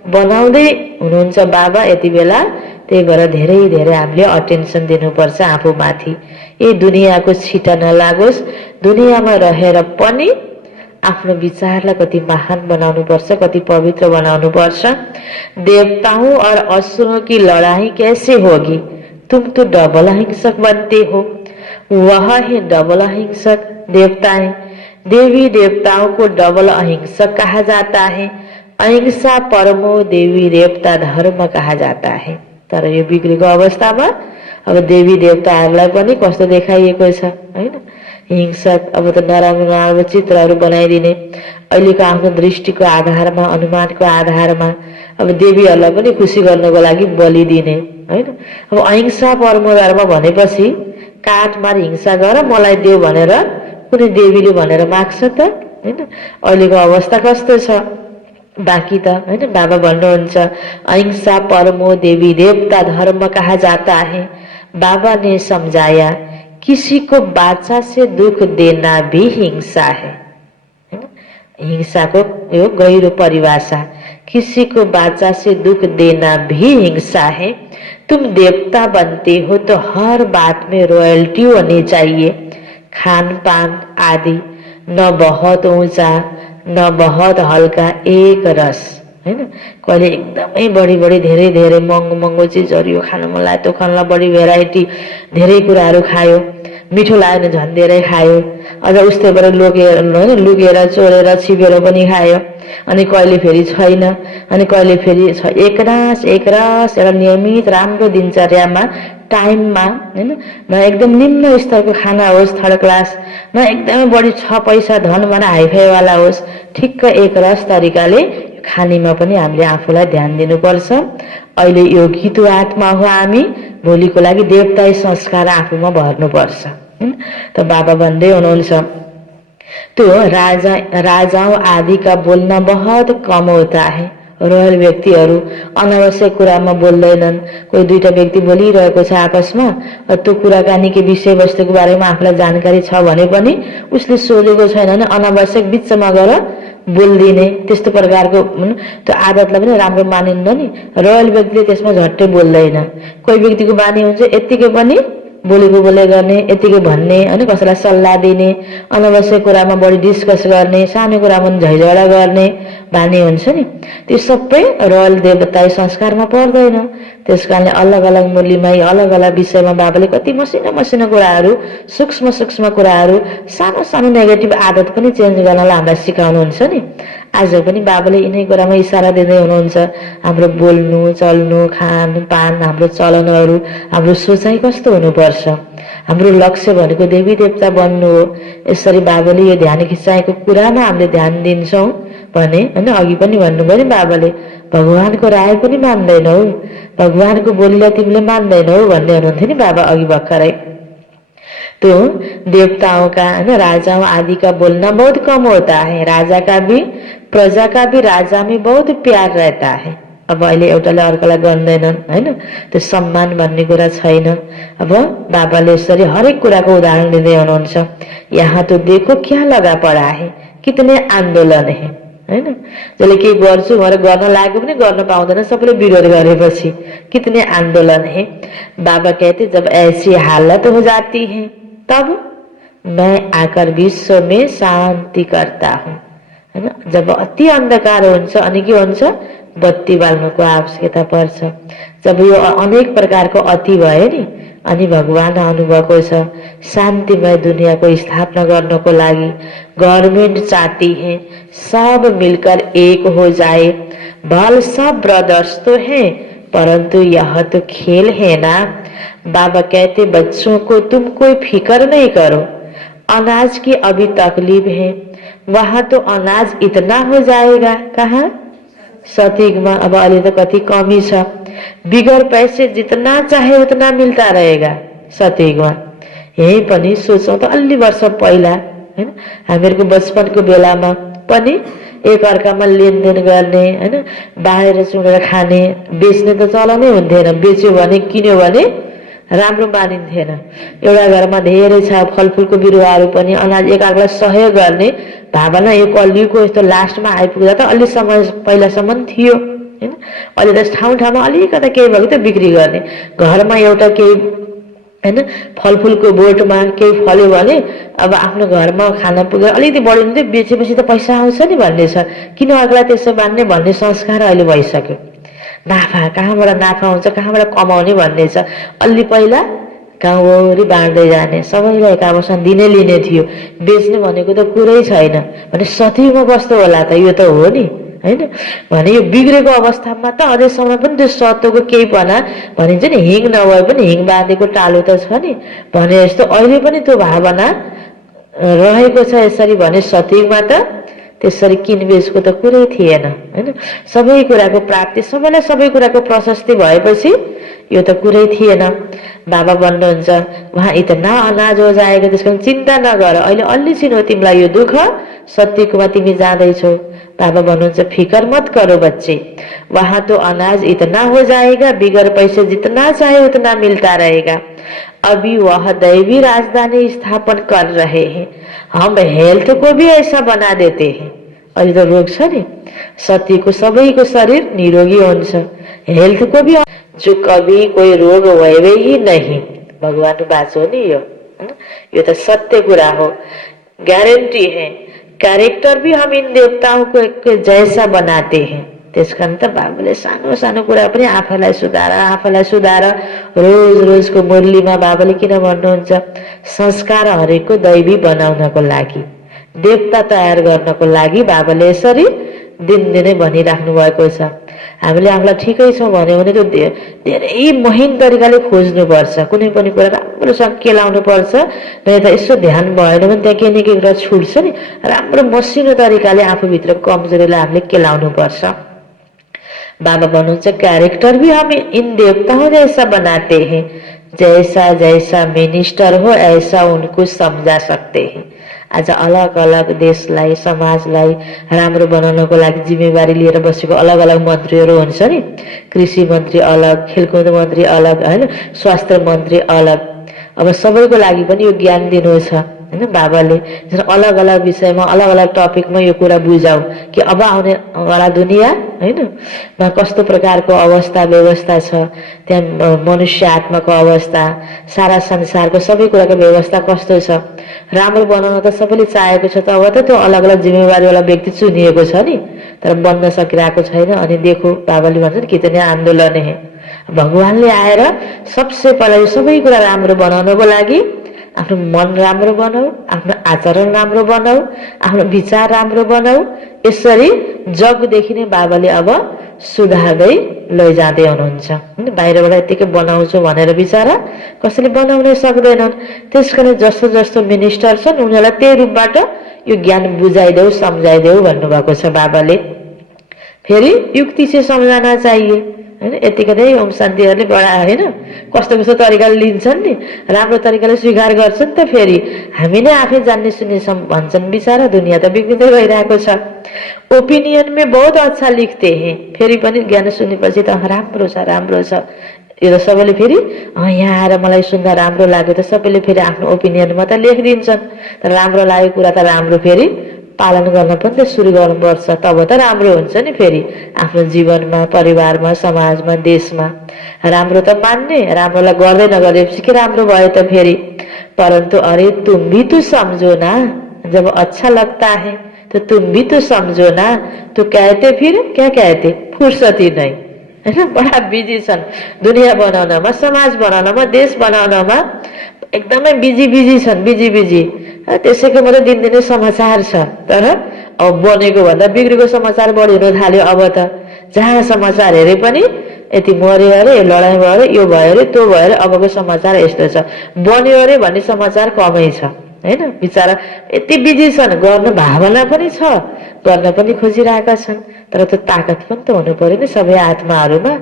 बनाउँदै हुनुहुन्छ बाबा यति बेला। त्यही भएर धेरै धेरै हामीले अटेन्सन दिनुपर्छ आफूमाथि। यो दुनियाँको छिटा नलागोस्, दुनियाँमा रहेर पनि आफ्नो विचारलाई कति महान बनाउनु पर्छ, कति पवित्र बनाउनु पर्छ। देवताओं और असुरों की लड़ाई कैसे होगी, तुम तो डबल हिंसक बनते हो। वह है डबल अहिंसक देवताएं। देवी देवताओं को डबल अहिंसक कहा जाता है। अहिंसा परमो देवी देवता धर्म कहा जाता है। तर यो बिग्रेको अवस्थामा अब देवी देवताहरूलाई पनि कस्तो देखाइएको छ हैन। हिंसक अब त नराम्रो नराम्रो चित्रहरू बनाइदिने, अहिलेको आफ्नो दृष्टिको आधारमा अनुमानको आधारमा अब देवीहरूलाई पनि खुसी गर्नको लागि बलि दिने हैन। अब अहिंसा परमो धर्म भनेपछि काट मार हिंसा गर मलाई देऊ भनेर कुनै देवीले भनेर माग्छ त हैन। अहिलेको अवस्था कस्तो छ बाकी त हैन। बाबा भन्नुहुन्छ अहिंसा परमो देवी देवता धर्म कहा जाता है। बाबा ने समझाया किसी को वाचा से दुख देना भी हिंसा है। हिंसा को यो गहिरो परिभाषा, किसी को वाचा से दुख देना भी हिंसा है। तुम देवता बनते हो तो हर बात में रॉयल्टी होनी चाहिए, खान पान आदि, न बहुत ऊंचा न बहुत हल्का, एक रस हैन। कहिले एकदमै बढी बढी धेरै धेरै महँगो महँगो चिजहरू यो खान मन लाग्यो, त्यो खानलाई बढी भेराइटी धेरै कुराहरू खायो, मिठो लाग्यो झन् धेरै खायो, अझ उस्तै गरेर लुकेर चोरेर छिपेर पनि खायो। अनि कहिले फेरि छैन, अनि कहिले फेरि एकरास एउटा नियमित राम्रो दिनचर्यामा टाइममा हैन, न एकदम निम्न स्तरको खाना होस् थर्ड क्लास, न एकदमै बढी 6 पैसा धन भने हाइफाई वाला होस्, ठिक्क एक रस तरिकाले खानेमा पनि हामीले आफूलाई ध्यान दिनुपर्छ। अहिले योगी आत्मा हो हामी, भोलिको लागि देवताई संस्कार आफूमा भर्नुपर्छ हैन। त बाबा भन्दै हुनुहुन्छ तो राजाओं आदि का बोलना बहुत कम होता है। रोयल व्यक्तिहरू अनावश्यक कुरामा बोल्दैनन्। कोही दुईटा व्यक्ति बोलिरहेको छ आपसमा, त्यो कुराकानीको विषयवस्तुको बारेमा आफूलाई जानकारी छ भने पनि उसले सोधेको छैन भने अनावश्यक बिचमा गएर बोल्दिने, त्यस्तो प्रकारको त्यो आदतलाई पनि राम्रो मानिन्न नि। रोयल व्यक्तिले त्यसमा झट्टै बोल्दैन। कोही व्यक्तिको बानी हुन्छ यत्तिकै पनि बोलेको बोले गर्ने, यतिकै भन्ने हैन, कसैलाई सल्लाह दिने, अनावश्यक कुरामा बढी डिस्कस गर्ने, सानो कुरामा झैझगडा गर्ने बानी हुन्छ नि। त्यो सबै रोयल देवताई संस्कारमा पर्दैन। त्यसकारणले अलग अलग मूल्यमा अलग अलग विषयमा बाबाले कति मसिनो मसिनो कुराहरू, सूक्ष्म सूक्ष्म कुराहरू, सानो सानो नेगेटिभ आदत पनि चेन्ज गर्नलाई हामीलाई सिकाउनुहुन्छ नि। आज पनि बाबाले यिनै कुरामा इशारा दिँदै हुनुहुन्छ। हाम्रो बोल्नु चल्नु खान पान, हाम्रो चलनहरू, हाम्रो सोचाइ कस्तो हुनुपर्छ, हाम्रो लक्ष्य भनेको देवी देवता बन्नु हो। यसरी बाबाले यो ध्यान खिचाएको कुरामा हामीले ध्यान दिन्छौँ भने हैन, अघि पनि भन्नुभयो नि बाबाले भगवानको राय पनि मान्दैनौ, भगवानको बोलीलाई तिमीले मान्दैनौ भन्ने हुनुहुन्थ्यो नि बाबा अघि भर्खरै। तो देवताओं का है ना, राजाओं आदि का बोलना बहुत कम होता है। राजा का भी प्रजा का भी राजा में बहुत प्यार रहता है। अब अहिले एउटाले अर्कालाई गर्दैनन् हैन, त्यो सम्मान भन्ने कुरा छैन। अब बाबाले यसरी हरेक कुराको उदाहरण दिँदै हुनुहुन्छ। यहाँ तो देखो क्या लगा पड़ा है, कितने आन्दोलन है हैन। जसले के गर्छु भनेर गर्न लागेको पनि गर्न पाउँदैन, सबैले विरोध गरेपछि कितने आन्दोलन है। बाबा कहते जब ऐसी हालत हो जाती है तब मैं आकर विश्व में शान्ति करता हूँ हैन। जब अति अन्धकार हुन्छ अनि के हुन्छ, बत्ती बाल्नुको आवश्यकता पर्छ। जब यो अनेक प्रकारको अति भयो नि अनि भगवान आउनुभएको छ शान्तिमय दुनियाँको स्थापना गर्नको लागि। गभर्नमेंट चाहती है सब मिलकर एक हो जाए। भल सब ब्रदर्स तो हैं परंतु यह तो खेल है ना। बाबा कहते बच्चों को तुम कोई फिक्र नहीं करो, अनाज की अभी तकलीफ है, वहां तो अनाज इतना हो जाएगा। कहाँ? सतीगमा। अब अलि त कति कमी छ, बिगर पैसे जितना चाहे उतना मिलता रहेगा सतीगमा। यही पनि सोचौं त अलि वर्ष पहिला हैन, हामीहरुको बचपनको बेलामा पनि एक अर्कामा लेनदेन गर्ने हैन, बाहिर चुनेर खाने, बेच्ने त चलनै हुन्थेन। बेच्यो भने किन्यो भने राम्रो मानिन्थेन। एउटा घरमा धेरै छ फलफुलको बिरुवाहरू पनि, अनाज एकअर्कालाई सहयोग गर्ने भावना यो कलियुगको यस्तो लास्टमा आइपुग्दा त अलि समय पहिलासम्म थियो हैन। अहिले त ठाउँ ठाउँमा अलिकता केही भएको त बिक्री गर्ने, घरमा एउटा केही हैन फलफुलको बोटमा केही फल्यो भने अब आफ्नो घरमा खाना पुगेर अलिकति बढी हुँदै बेचेपछि त पैसा आउँछ नि भन्ने छ, किन अग्ला त्यसो मान्ने भन्ने संस्कार अहिले भइसक्यो। नाफा कहाँबाट नाफा हुन्छ, कहाँबाट कमाउने भन्ने छ। अलि पहिला गाउँभरि बाँड्दै जाने, सबैलाई एक आपसमा दिने लिने थियो। बेच्ने भनेको त कुरै छैन भने सतीमा कस्तो होला त, यो त हो नि होइन। भने यो बिग्रेको अवस्थामा त अझैसम्म पनि त्यो सत्वको केही पना भनिन्छ नि, हिङ नभए पनि हिङ बाँधेको टालो त छ नि भने जस्तो अहिले पनि त्यो भावना रहेको छ यसरी। भने सतीमा त त्यसरी किनबेचको त कुरै थिएन होइन। सबै कुराको प्राप्ति, सबैलाई सबै कुराको प्रशस्ति भएपछि यो त कुरै थिएन। बाबा भन्नुहुन्छ वहाँ इतना अनाज हो जाएगा, त्यस कारण चिन्ता नगर, अहिले अलि छिन हो तिमीलाई यो दुःख, सत्यकोमा तिमी जाँदैछौ। बाबा भन्नुहुन्छ फिकर मत करो बच्चे, वहाँ तो अनाज इतना हो जाएगा, बिगर पैसे जितना चाहे उतना मिलता रहेगा। अभी वह दैवी राजधानी स्थापन कर रहे हैं, हम हेल्थ को भी ऐसा बना देते हैं। अहिले त रोग छ नि, सतीको सबैको शरीर निरोगी हुन्छ, हेल्थ को भी, जो कभी कोई रोग भए ही नहीं। भगवान बाचो नि यो त सत्य कुरा हो, गारंटी है। कैरेक्टर भी हम इन देवताओं को जैसा बनाते हैं। त्यस कारण त बाबुले सानो सानो कुरा पनि आफैलाई सुधार। रोज रोजको मुरलीमा बाबाले किन भन्नुहुन्छ, संस्कार हरेकको दैवी बनाउनको लागि, देवता तयार गर्नको लागि बाबाले यसरी दिनदिनै भनिराख्नु भएको छ। हामीले आफूलाई ठिकै छौँ भन्यो भने त्यो धेरै महीन तरिकाले खोज्नुपर्छ, कुनै पनि कुरा राम्रोसँग केलाउनु पर्छ। नहीं त यसो ध्यान भएन भने त्यहाँ केही न केही कुरा छुट्छ नि। राम्रो मसिनो तरिकाले आफूभित्र कमजोरीलाई हामीले केलाउनु पर्छ। बाबा भन्नुहुन्छ कैरेक्टर भी हम इन देवताओं जैसा बनाते हैं, जैसा जैसा मिनिस्टर हो ऐसा उनको समझा सकते हैं। आज अलग अलग देशलाई समाजलाई राम्रो बनाउनको लागि जिम्मेवारी लिएर बसेको अलग अलग मन्त्रीहरू हुन्छ नि, कृषि मन्त्री अलग, खेलकुद मन्त्री अलग होइन, स्वास्थ्य मन्त्री अलग। अब सबैको लागि पनि यो ज्ञान दिनु छ होइन बाबाले। अलग अलग विषयमा अलग अलग टपिकमा यो कुरा बुझाऊ कि अब आउने वाला दुनियाँ होइन कस्तो प्रकारको अवस्था व्यवस्था छ, त्यहाँ मनुष्य आत्माको अवस्था, सारा संसारको सबै कुराको व्यवस्था कस्तो छ। राम्रो बनाउन त सबैले चाहेको छ, त अब त त्यो अलग अलग जिम्मेवारीवाला व्यक्ति चुनिएको छ नि, तर बन्न सकिरहेको छैन। अनि देखो बाबाले भन्छ नि कितने आन्दोलन है। भगवानले आएर सबसे पहिला यो सबै कुरा राम्रो बनाउनको लागि आफ्नो मन राम्रो बनाऊ, आफ्नो आचरण राम्रो बनाऊ, आफ्नो विचार राम्रो बनाऊ। यसरी जगदेखि नै बाबाले अब सुधार्दै लैजाँदै हुनुहुन्छ। बाहिरबाट यतिकै बनाउँछु भनेर बिचारा कसैले बनाउनै सक्दैनन्। त्यसकारण जस्तो जस्तो मिनिस्टर छन् उनीहरूलाई त्यही रूपबाट यो ज्ञान बुझाइदेऊ सम्झाइदेऊ भन्नुभएको छ बाबाले। फेरि युक्ति से समझाना चाहिए होइन। यतिकै नै ओम शान्तिहरूले बडा होइन कस्तो कस्तो तरिकाले लिन्छन् नि, राम्रो तरिकाले स्वीकार गर्छन् त फेरि हामी नै आफै जान्ने सुन्ने भन्छन्। बिचारा दुनियाँ त बिग्रिँदै गइरहेको छ। ओपिनियन में बहुत अच्छा लिखते हैं, फेरि पनि ज्ञान सुनेपछि त राम्रो छ यो त सबैले फेरि यहाँ आएर मलाई सुन्दा राम्रो लाग्यो त सबैले फेरि आफ्नो ओपिनियनमा त लेखिदिन्छन्। तर राम्रो लागेको कुरा त राम्रो फेरि पालन गर्न पनि त सुरु गर्नुपर्छ, तब त राम्रो हुन्छ नि। फेरि आफ्नो जीवनमा, परिवारमा, समाजमा, देशमा राम्रो त मान्ने, राम्रोलाई गर्दै नगरेपछि के राम्रो भयो त फेरि। परन्तु अरे तुम भी तो समझो ना, जब अच्छा लगता है तो तुम भी तो समझो ना। तो कहते फिर क्या कहते, फुर्सती नहीं होइन। बडा बिजी छन् दुनियाँ बनाउनमा, समाज बनाउनमा, देश बनाउनमा एकदमै बिजी छन्, बिजी। त्यसैको मात्रै दिनदिनै समाचार छ, तर अब बनेको भन्दा बिग्रेको समाचार बढी हुन थाल्यो। अब त जहाँ समाचार हेरे पनि यति मर्यो अरे, लडाइँ भयो अरे, यो भयो अरे, त्यो भयो अरे, अबको समाचार यस्तो छ, बन्यो अरे भन्ने समाचार कमै छ होइन। बिचारा यति बिजी छन्, गर्न भावना पनि छ, गर्न पनि खोजिरहेका छन्, तर त्यो ताकत पनि त हुनु पर्यो नि सबै आत्माहरूमा।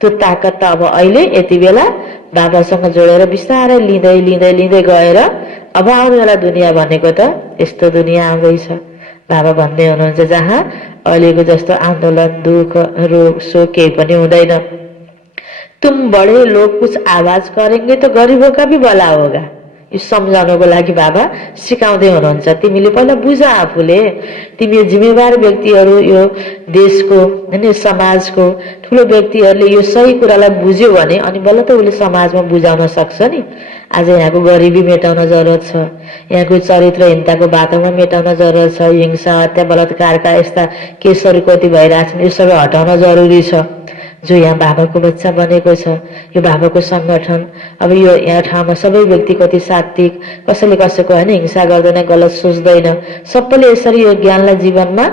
त्यो ताकत त अब अहिले यति बेला बाबासँग जोडेर बिस्तारै लिँदै गएर अब आउनेवाला दुनियाँ भनेको त यस्तो दुनियाँ आउँदैछ। बाबा भन्दै हुनुहुन्छ जहाँ अहिलेको जस्तो आन्दोलन, दुःख, रोग, शोक केही पनि हुँदैन। तुम बडे लोग कुछ आवाज करेंगे तो गरीबों का भी भला होगा। यो सम्झाउनको लागि बाबा सिकाउँदै हुनुहुन्छ। तिमीले पहिला बुझ आफूले, तिमी यो जिम्मेवार व्यक्तिहरू, यो देशको होइन समाजको ठुलो व्यक्तिहरूले यो सही कुरालाई बुझ्यो भने अनि बल्ल त उसले समाजमा बुझाउन सक्छ नि। आज यहाँको गरिबी मेटाउन जरुरत छ, यहाँको चरित्रहीनताको वातावरण मेटाउन जरुरत छ, हिंसा, हत्या, बलात्कारका यस्ता केसहरू कति भइरहेछन्, यो सबै हटाउन जरुरी छ। जो यहाँ बाबाको बच्चा बनेको छ, यो बाबाको संगठन, अब यो यहाँ ठाउँमा सबै व्यक्ति कति सात्विक, कसैले कसैको होइन हिंसा गर्दैन, गलत सोच्दैन, सबैले यसरी यो ज्ञानलाई जीवनमा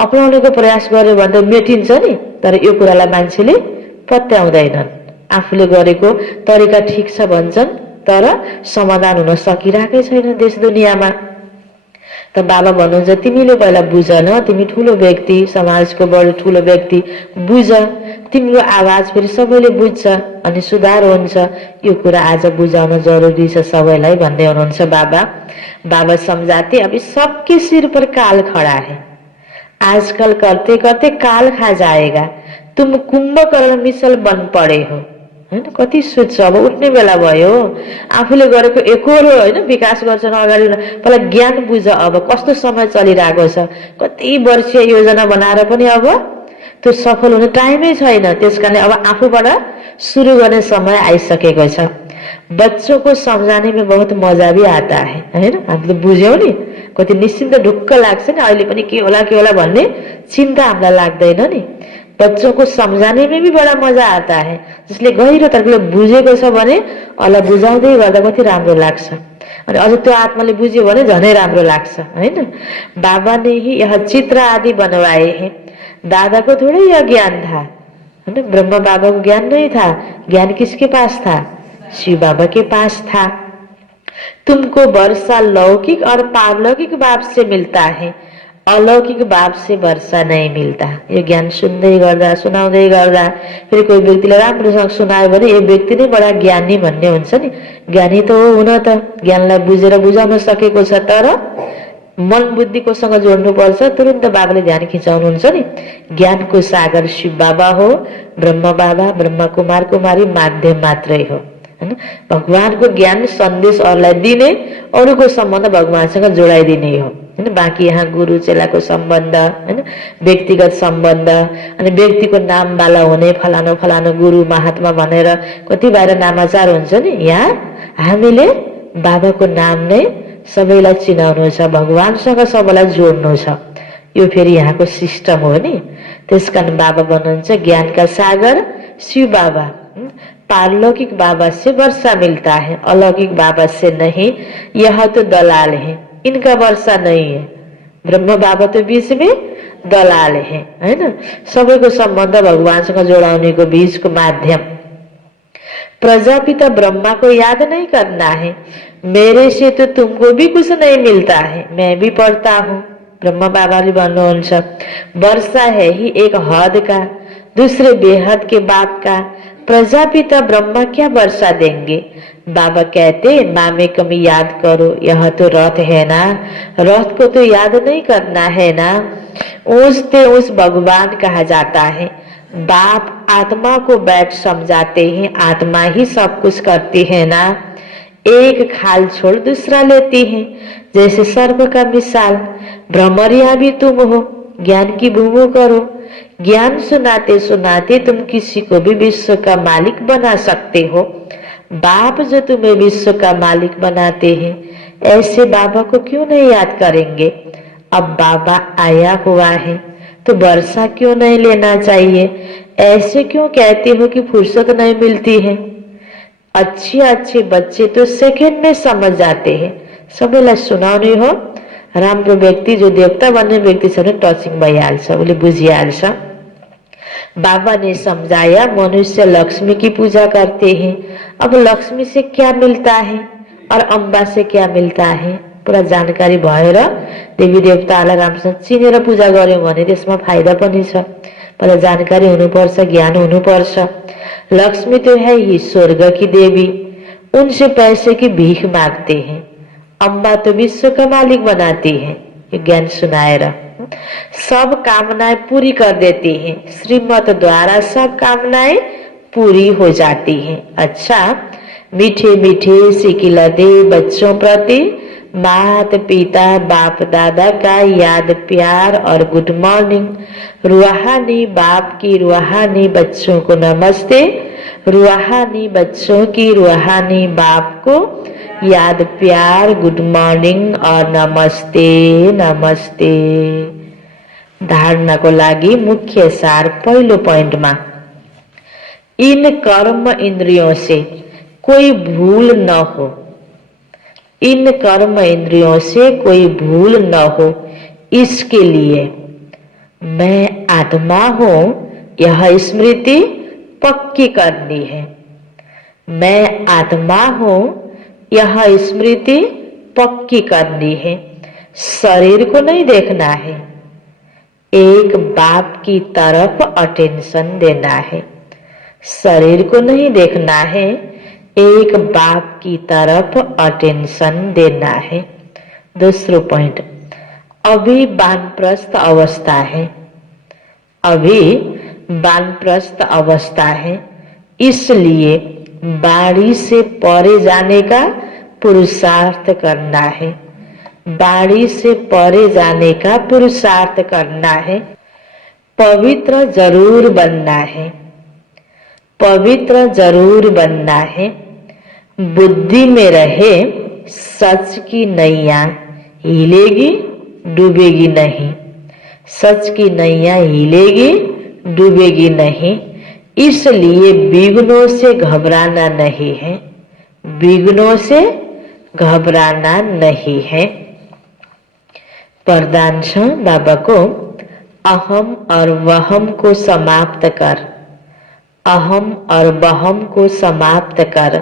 अपनाउनेको प्रयास गर्यो भने त मेटिन्छ नि। तर यो कुरालाई मान्छेले पत्याउँदैनन्। आफूले गरेको तरिका ठिक छ भन्छन्, तर समाधान हुन सकिरहेकै छैन देश दुनियाँमा। त बाबा भन्नुहुन्छ तिमीले पहिला बुझ न, तिमी ठुलो व्यक्ति, समाजको बडो ठुलो व्यक्ति, बुझ, तिम्रो आवाज फेरि सबैले बुझ्छ अनि सुधार हुन्छ। यो कुरा आज बुझाउन जरुरी छ सबैलाई भन्दै हुनुहुन्छ बाबा। बाबा समझाते अभी सबके सिर पर काल खड़ा है, आजकल करते करते काल खा जाएगा, तुम कुम्भकर्ण मिसल बन पड़े हो। हैन, कति सोध्छ, अब उठ्ने बेला भयो, आफूले गरेको एकोहोरो होइन विकास गर्छन् अगाडि। पहिला ज्ञान बुझ, अब कस्तो समय चलिरहेको छ, कति वर्षीय योजना बनाएर पनि अब त्यो सफल हुने टाइमै छैन। त्यसकारण अब आफूबाट सुरु गर्ने समय आइसकेको छ। बच्चों को समझाने में बहुत मजा भी आता है, हैन, हामीले बुझ्यौं नि, कति निश्चिन्त ढुक्क लाग्छ नि, अहिले पनि के होला भन्ने चिन्ता हामीलाई लाग्दैन नि। बच्चों को समझाने में भी बड़ा मजा आता है, जसले गहिरो तरिकाले बुझेको छ भने अल्लाह बुझाउँदै गर्दा कति राम्रो लाग्छ। अनि अझ त्यो आत्माले बुझ्यो भने झनै राम्रो लाग्छ, हैन। बाबा ने ही यह चित्र आदि बनवाए हैं, दादा को थोड़ा यह ज्ञान था, है ना। ब्रह्मा बाबा को ज्ञान नहीं था, ज्ञान किसके पास था? शिव बाबा के पास था। तुमको वर्षा लौकिक और पारलौकिक बाप से मिलता है, अलौकिक बाप से वर्षा नहीं मिलता। यो ज्ञान सुन्दै गर्दा सुनाउँदै गर्दा फेरि कोही व्यक्तिले राम्रोसँग सुनायो भने यो व्यक्ति नै बडा ज्ञानी भन्ने हुन्छ नि। ज्ञानी त हो हुन त, ज्ञानलाई बुझेर बुझाउन सकेको छ, तर मन बुद्धिकोसँग जोड्नुपर्छ। तुरुन्त बाबाले ध्यान खिचाउनुहुन्छ नि। ज्ञानको सागर शिव बाबा हो, ब्रह्मा बाबा ब्रह्मा कुमार कुमारी माध्यम मात्रै हो, हैन। भगवानको ज्ञान सन्देश अरूलाई दिने, अरूको सम्बन्ध भगवानसँग जोडाइदिने हो, हैन। बाँकी यहाँ गुरु चेलाको सम्बन्ध, हैन, व्यक्तिगत सम्बन्ध, अनि व्यक्तिको नामवाला हुने, फलानो फलानो गुरु महात्मा भनेर कति बाहिर नामाचार हुन्छ नि। यहाँ हामीले बाबाको नाम नै सबैलाई चिनाउनु छ, भगवानसँग सबैलाई जोड्नु छ। यो फेरि यहाँको सिस्टम हो नि। त्यसकारण बाबा भन्नुहुन्छ ज्ञानका सागर शिव बाबा, पारलौकिक बाबा से वर्षा मिलता है, अलौकिक बाबा से नहीं, यह तो दलाल है, इनका वर्षा नहीं है। ब्रह्म बाबा तो बीच में दलाल है, हैन। सबैको सम्बन्ध भगवानसँग जोडाउनेको बीचको माध्यम। प्रजापिता ब्रह्मा को याद नहीं करना है, मेरे से तो तुमको भी कुछ नहीं मिलता है, मैं भी पढ़ता हूँ। ब्रह्मा बाबाले भन्नुहुन्छ वर्षा है ही एक हद का, दूसरे बेहद के बाप का, प्रजापिता ब्रह्मा क्या वर्षा देंगे। बाबा कहते मामे कमी याद करो, यह तो रथ है ना, रथ को तो याद नहीं करना है ना। ऊंचते ऊंच भगवान कहा जाता है, बाप आत्मा को बैठ समझाते हैं, आत्मा ही सब कुछ करती है ना। एक खाल छोड़ दूसरा लेती है, जैसे सर्प का मिसाल। भ्रमरिया भी तुम हो, ज्ञान की भूमो करो। ज्ञान सुनाते सुनाते तुम किसी को भी विश्व का मालिक बना सकते हो। बाप जो तुम्हें विश्व का मालिक बनाते हैं, ऐसे बाबा को क्यों नहीं याद करेंगे। अब बाबा आया हुआ है तो वर्षा क्यों नहीं लेना चाहिए। ऐसे क्यों कहते हो कि फुर्सत नहीं मिलती है। अच्छे अच्छे बच्चे तो सेकेंड में समझ जाते हैं। सबैलाई सुनाउने हो। राम्रो व्यक्ति जो देवता बन्ने व्यक्ति छ भने टचिङ भइहाल्छ, उसले बुझिहाल्छ। बाबा ने समझाया मनुष्य लक्ष्मी की पूजा करते हैं। अब लक्ष्मी से क्या मिलता है और अम्बा से क्या मिलता है, पुरा जानकारी भएर देवी देवतालाई राम्रोसँग चिनेर पूजा गर्यौं भने त्यसमा फाइदा पनि छ। पहिला जानकारी हुनुपर्छ, ज्ञान हुनुपर्छ। लक्ष्मी तो है ही स्वर्ग की देवी, उनसे पैसे की भीख मांगते हैं। अम्बा तो विश्व का मालिक बनाती है। ये ज्ञान सुनाएर सब कामनाएं पूरी कर देती हैं, श्रीमत द्वारा सब कामनाएं पूरी हो जाती हैं। अच्छा, मीठे मीठे सिकिलते बच्चों प्रति माता पिता बाप दादा का याद प्यार और गुड मॉर्निंग। रूहानी बाप की रूहानी बच्चों को नमस्ते, रूहानी बच्चों की रूहानी बाप को याद प्यार गुड मॉर्निंग और नमस्ते नमस्ते। धारणाको लागि मुख्य सार पहिलो पोइन्टमा इन कर्म इंद्रियों से कोई भूल न हो, इन कर्म इंद्रियों से कोई भूल न हो, इसके लिए मैं आत्मा हूं यह स्मृति पक्की करनी है। मैं आत्मा हूं यह स्मृति पक्की करनी है। शरीर को नहीं देखना है, एक बाप की तरफ अटेंशन देना है। शरीर को नहीं देखना है, एक बाप की तरफ अटेंशन देना है। दूसरा पॉइंट, अभी वानप्रस्थ अवस्था है, अभी वानप्रस्थ अवस्था है, इसलिए बाड़ी से परे जाने का पुरुषार्थ करना है। बाड़ी से परे जाने का पुरुषार्थ करना है। पवित्र जरूर बनना है, पवित्र जरूर बनना है। बुद्धि में रहे सच की नैया हिलेगी डूबेगी नहीं, सच की नैया हिलेगी डूबेगी नहीं। इसलिए विघ्नों से घबराना नहीं है, विघ्नों से घबराना नहीं है। वरदान बाबा को, अहम और वहम को समाप्त कर, अहम और वहम को समाप्त कर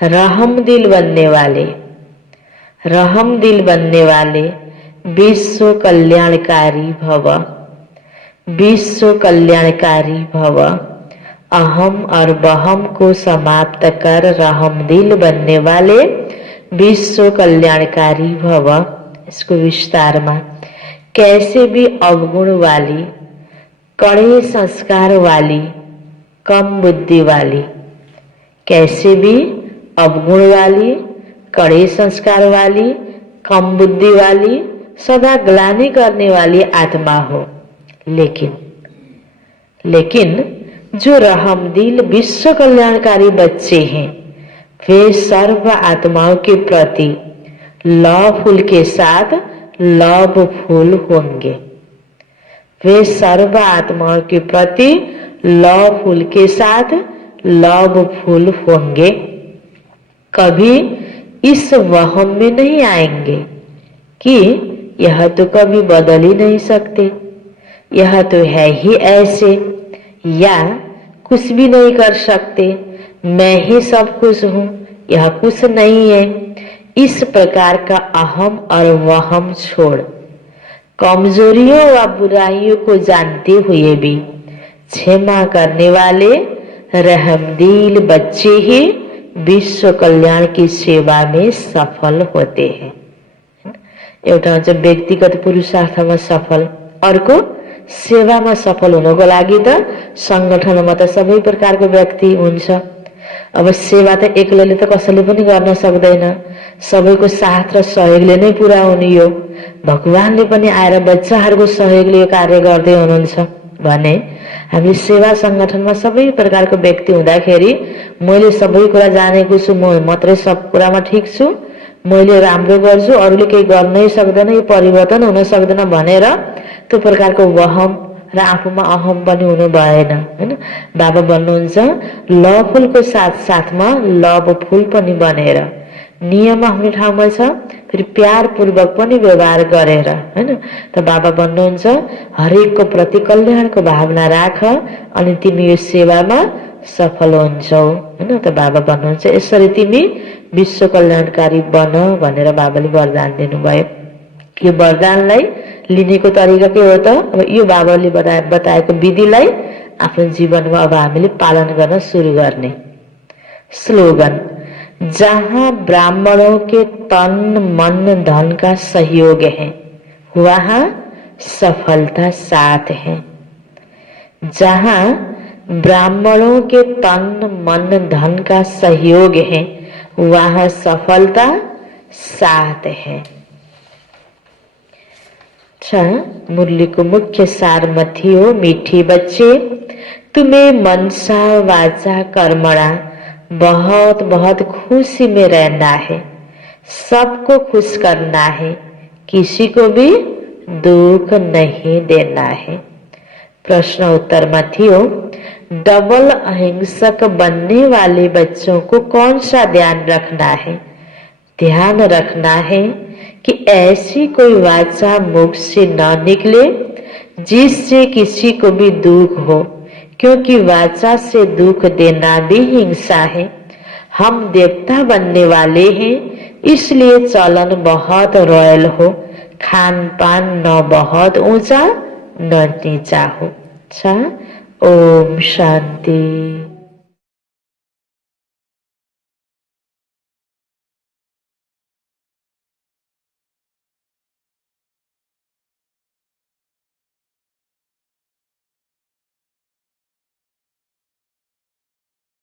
रहम दिल बनने वाले, रहम दिल बनने वाले विश्व कल्याणकारी भव, विश्व कल्याणकारी भव। अहम और वहम को समाप्त कर रहम दिल बनने वाले विश्व कल्याणकारी भव। इसको विस्तार में, कैसे भी अवगुण वाली, कड़े संस्कार वाली, कम बुद्धि वाली, कैसे भी अवगुण वाली, कड़े संस्कार वाली, कम बुद्धि वाली, सदा ग्लानि करने वाली आत्मा हो, लेकिन जो रहमदिल विश्व कल्याणकारी बच्चे हैं वे सर्व आत्माओं के प्रति लव फूल के साथ लव फूल होंगे। वे सर्व आत्माओं के प्रति लव फूल के साथ लव फूल होंगे। कभी इस वहम में नहीं आएंगे कि यह तो कभी बदल ही नहीं सकते, यह तो है ही ऐसे, या कुछ भी नहीं कर सकते, मैं ही सब कुछ हूं, यह कुछ नहीं है। इस प्रकार का अहम और वहम छोड़ कमजोरियों व बुराइयों को जानते हुए भी क्षमा करने वाले रहमदिल बच्चे ही विश्व कल्याण की सेवा में सफल होते हैं। एउटा हुन्छ व्यक्तिगत पुरुषार्थमा सफल, अर्को सेवामा सफल हुनको लागि त संगठनमा त सबै प्रकारको व्यक्ति हुन्छ। अब सेवा त एक्लैले त कसैले पनि गर्न सक्दैन, सबैको साथ र सहयोगले नै पुरा हुने यो। भगवानले पनि आएर बच्चाहरूको सहयोगले यो कार्य गर्दै हुनुहुन्छ भने हामी सेवा संगठनमा सबै प्रकारको व्यक्ति हुँदाखेरि मैले सबै कुरा जानेको छु, म मात्रै सब कुरामा ठिक छु, मैले राम्रो गर्छु, अरूले केही गर्नै सक्दैन, यो परिवर्तन हुन सक्दैन भनेर त्यो प्रकारको वहम र आफूमा अहम पनि हुनु भएन हैन। बाबा भन्नुहुन्छ लव फूलको साथ साथमा लव फूल पनि बनेर नियम आफ्नो ठाउँमा छ, फेरि प्यार पूर्वक पनि व्यवहार गरेर हैन। त बाबा भन्नुहुन्छ हरेकको प्रति कल्याणको भावना राख अनि तिमी यो सेवामा सफल हुन्छौ हैन। त बाबा भन्नुहुन्छ यसरी तिमी विश्व कल्याणकारी बन भनेर बाबाले वरदान दिनुभयो। यो वरदानलाई लिनेको तरिका के हो त? अब यो बाबाले बताएको विधिलाई आफ्नो जीवनमा अब हामीले पालन गर्न सुरु गर्ने। स्लोगन, जहाँ ब्राह्मणों के तन मन धन का सहयोग है वहाँ सफलता साथ है। जहाँ ब्राह्मणों के तन मन धन का सहयोग है वहाँ सफलता साथ है। मुरली को मुख्य सार में थियो, मीठे बच्चे तुम्हें मनसा वाचा कर्मणा बहुत बहुत खुशी में रहना है, सबको खुश करना है, किसी को भी दुख नहीं देना है। प्रश्न उत्तर में थियो, डबल अहिंसक बनने वाले बच्चों को कौन सा ध्यान रखना है? ध्यान रखना है कि ऐसी कोई वाचा मुख से न निकले जिससे किसी को भी दुख हो, क्योंकि वाचा से दुख देना भी हिंसा है। हम देवता बनने वाले हैं, इसलिए चलन बहुत रॉयल हो, खान पान न बहुत ऊंचा न नीचा हो। अच्छा, ओम शांति।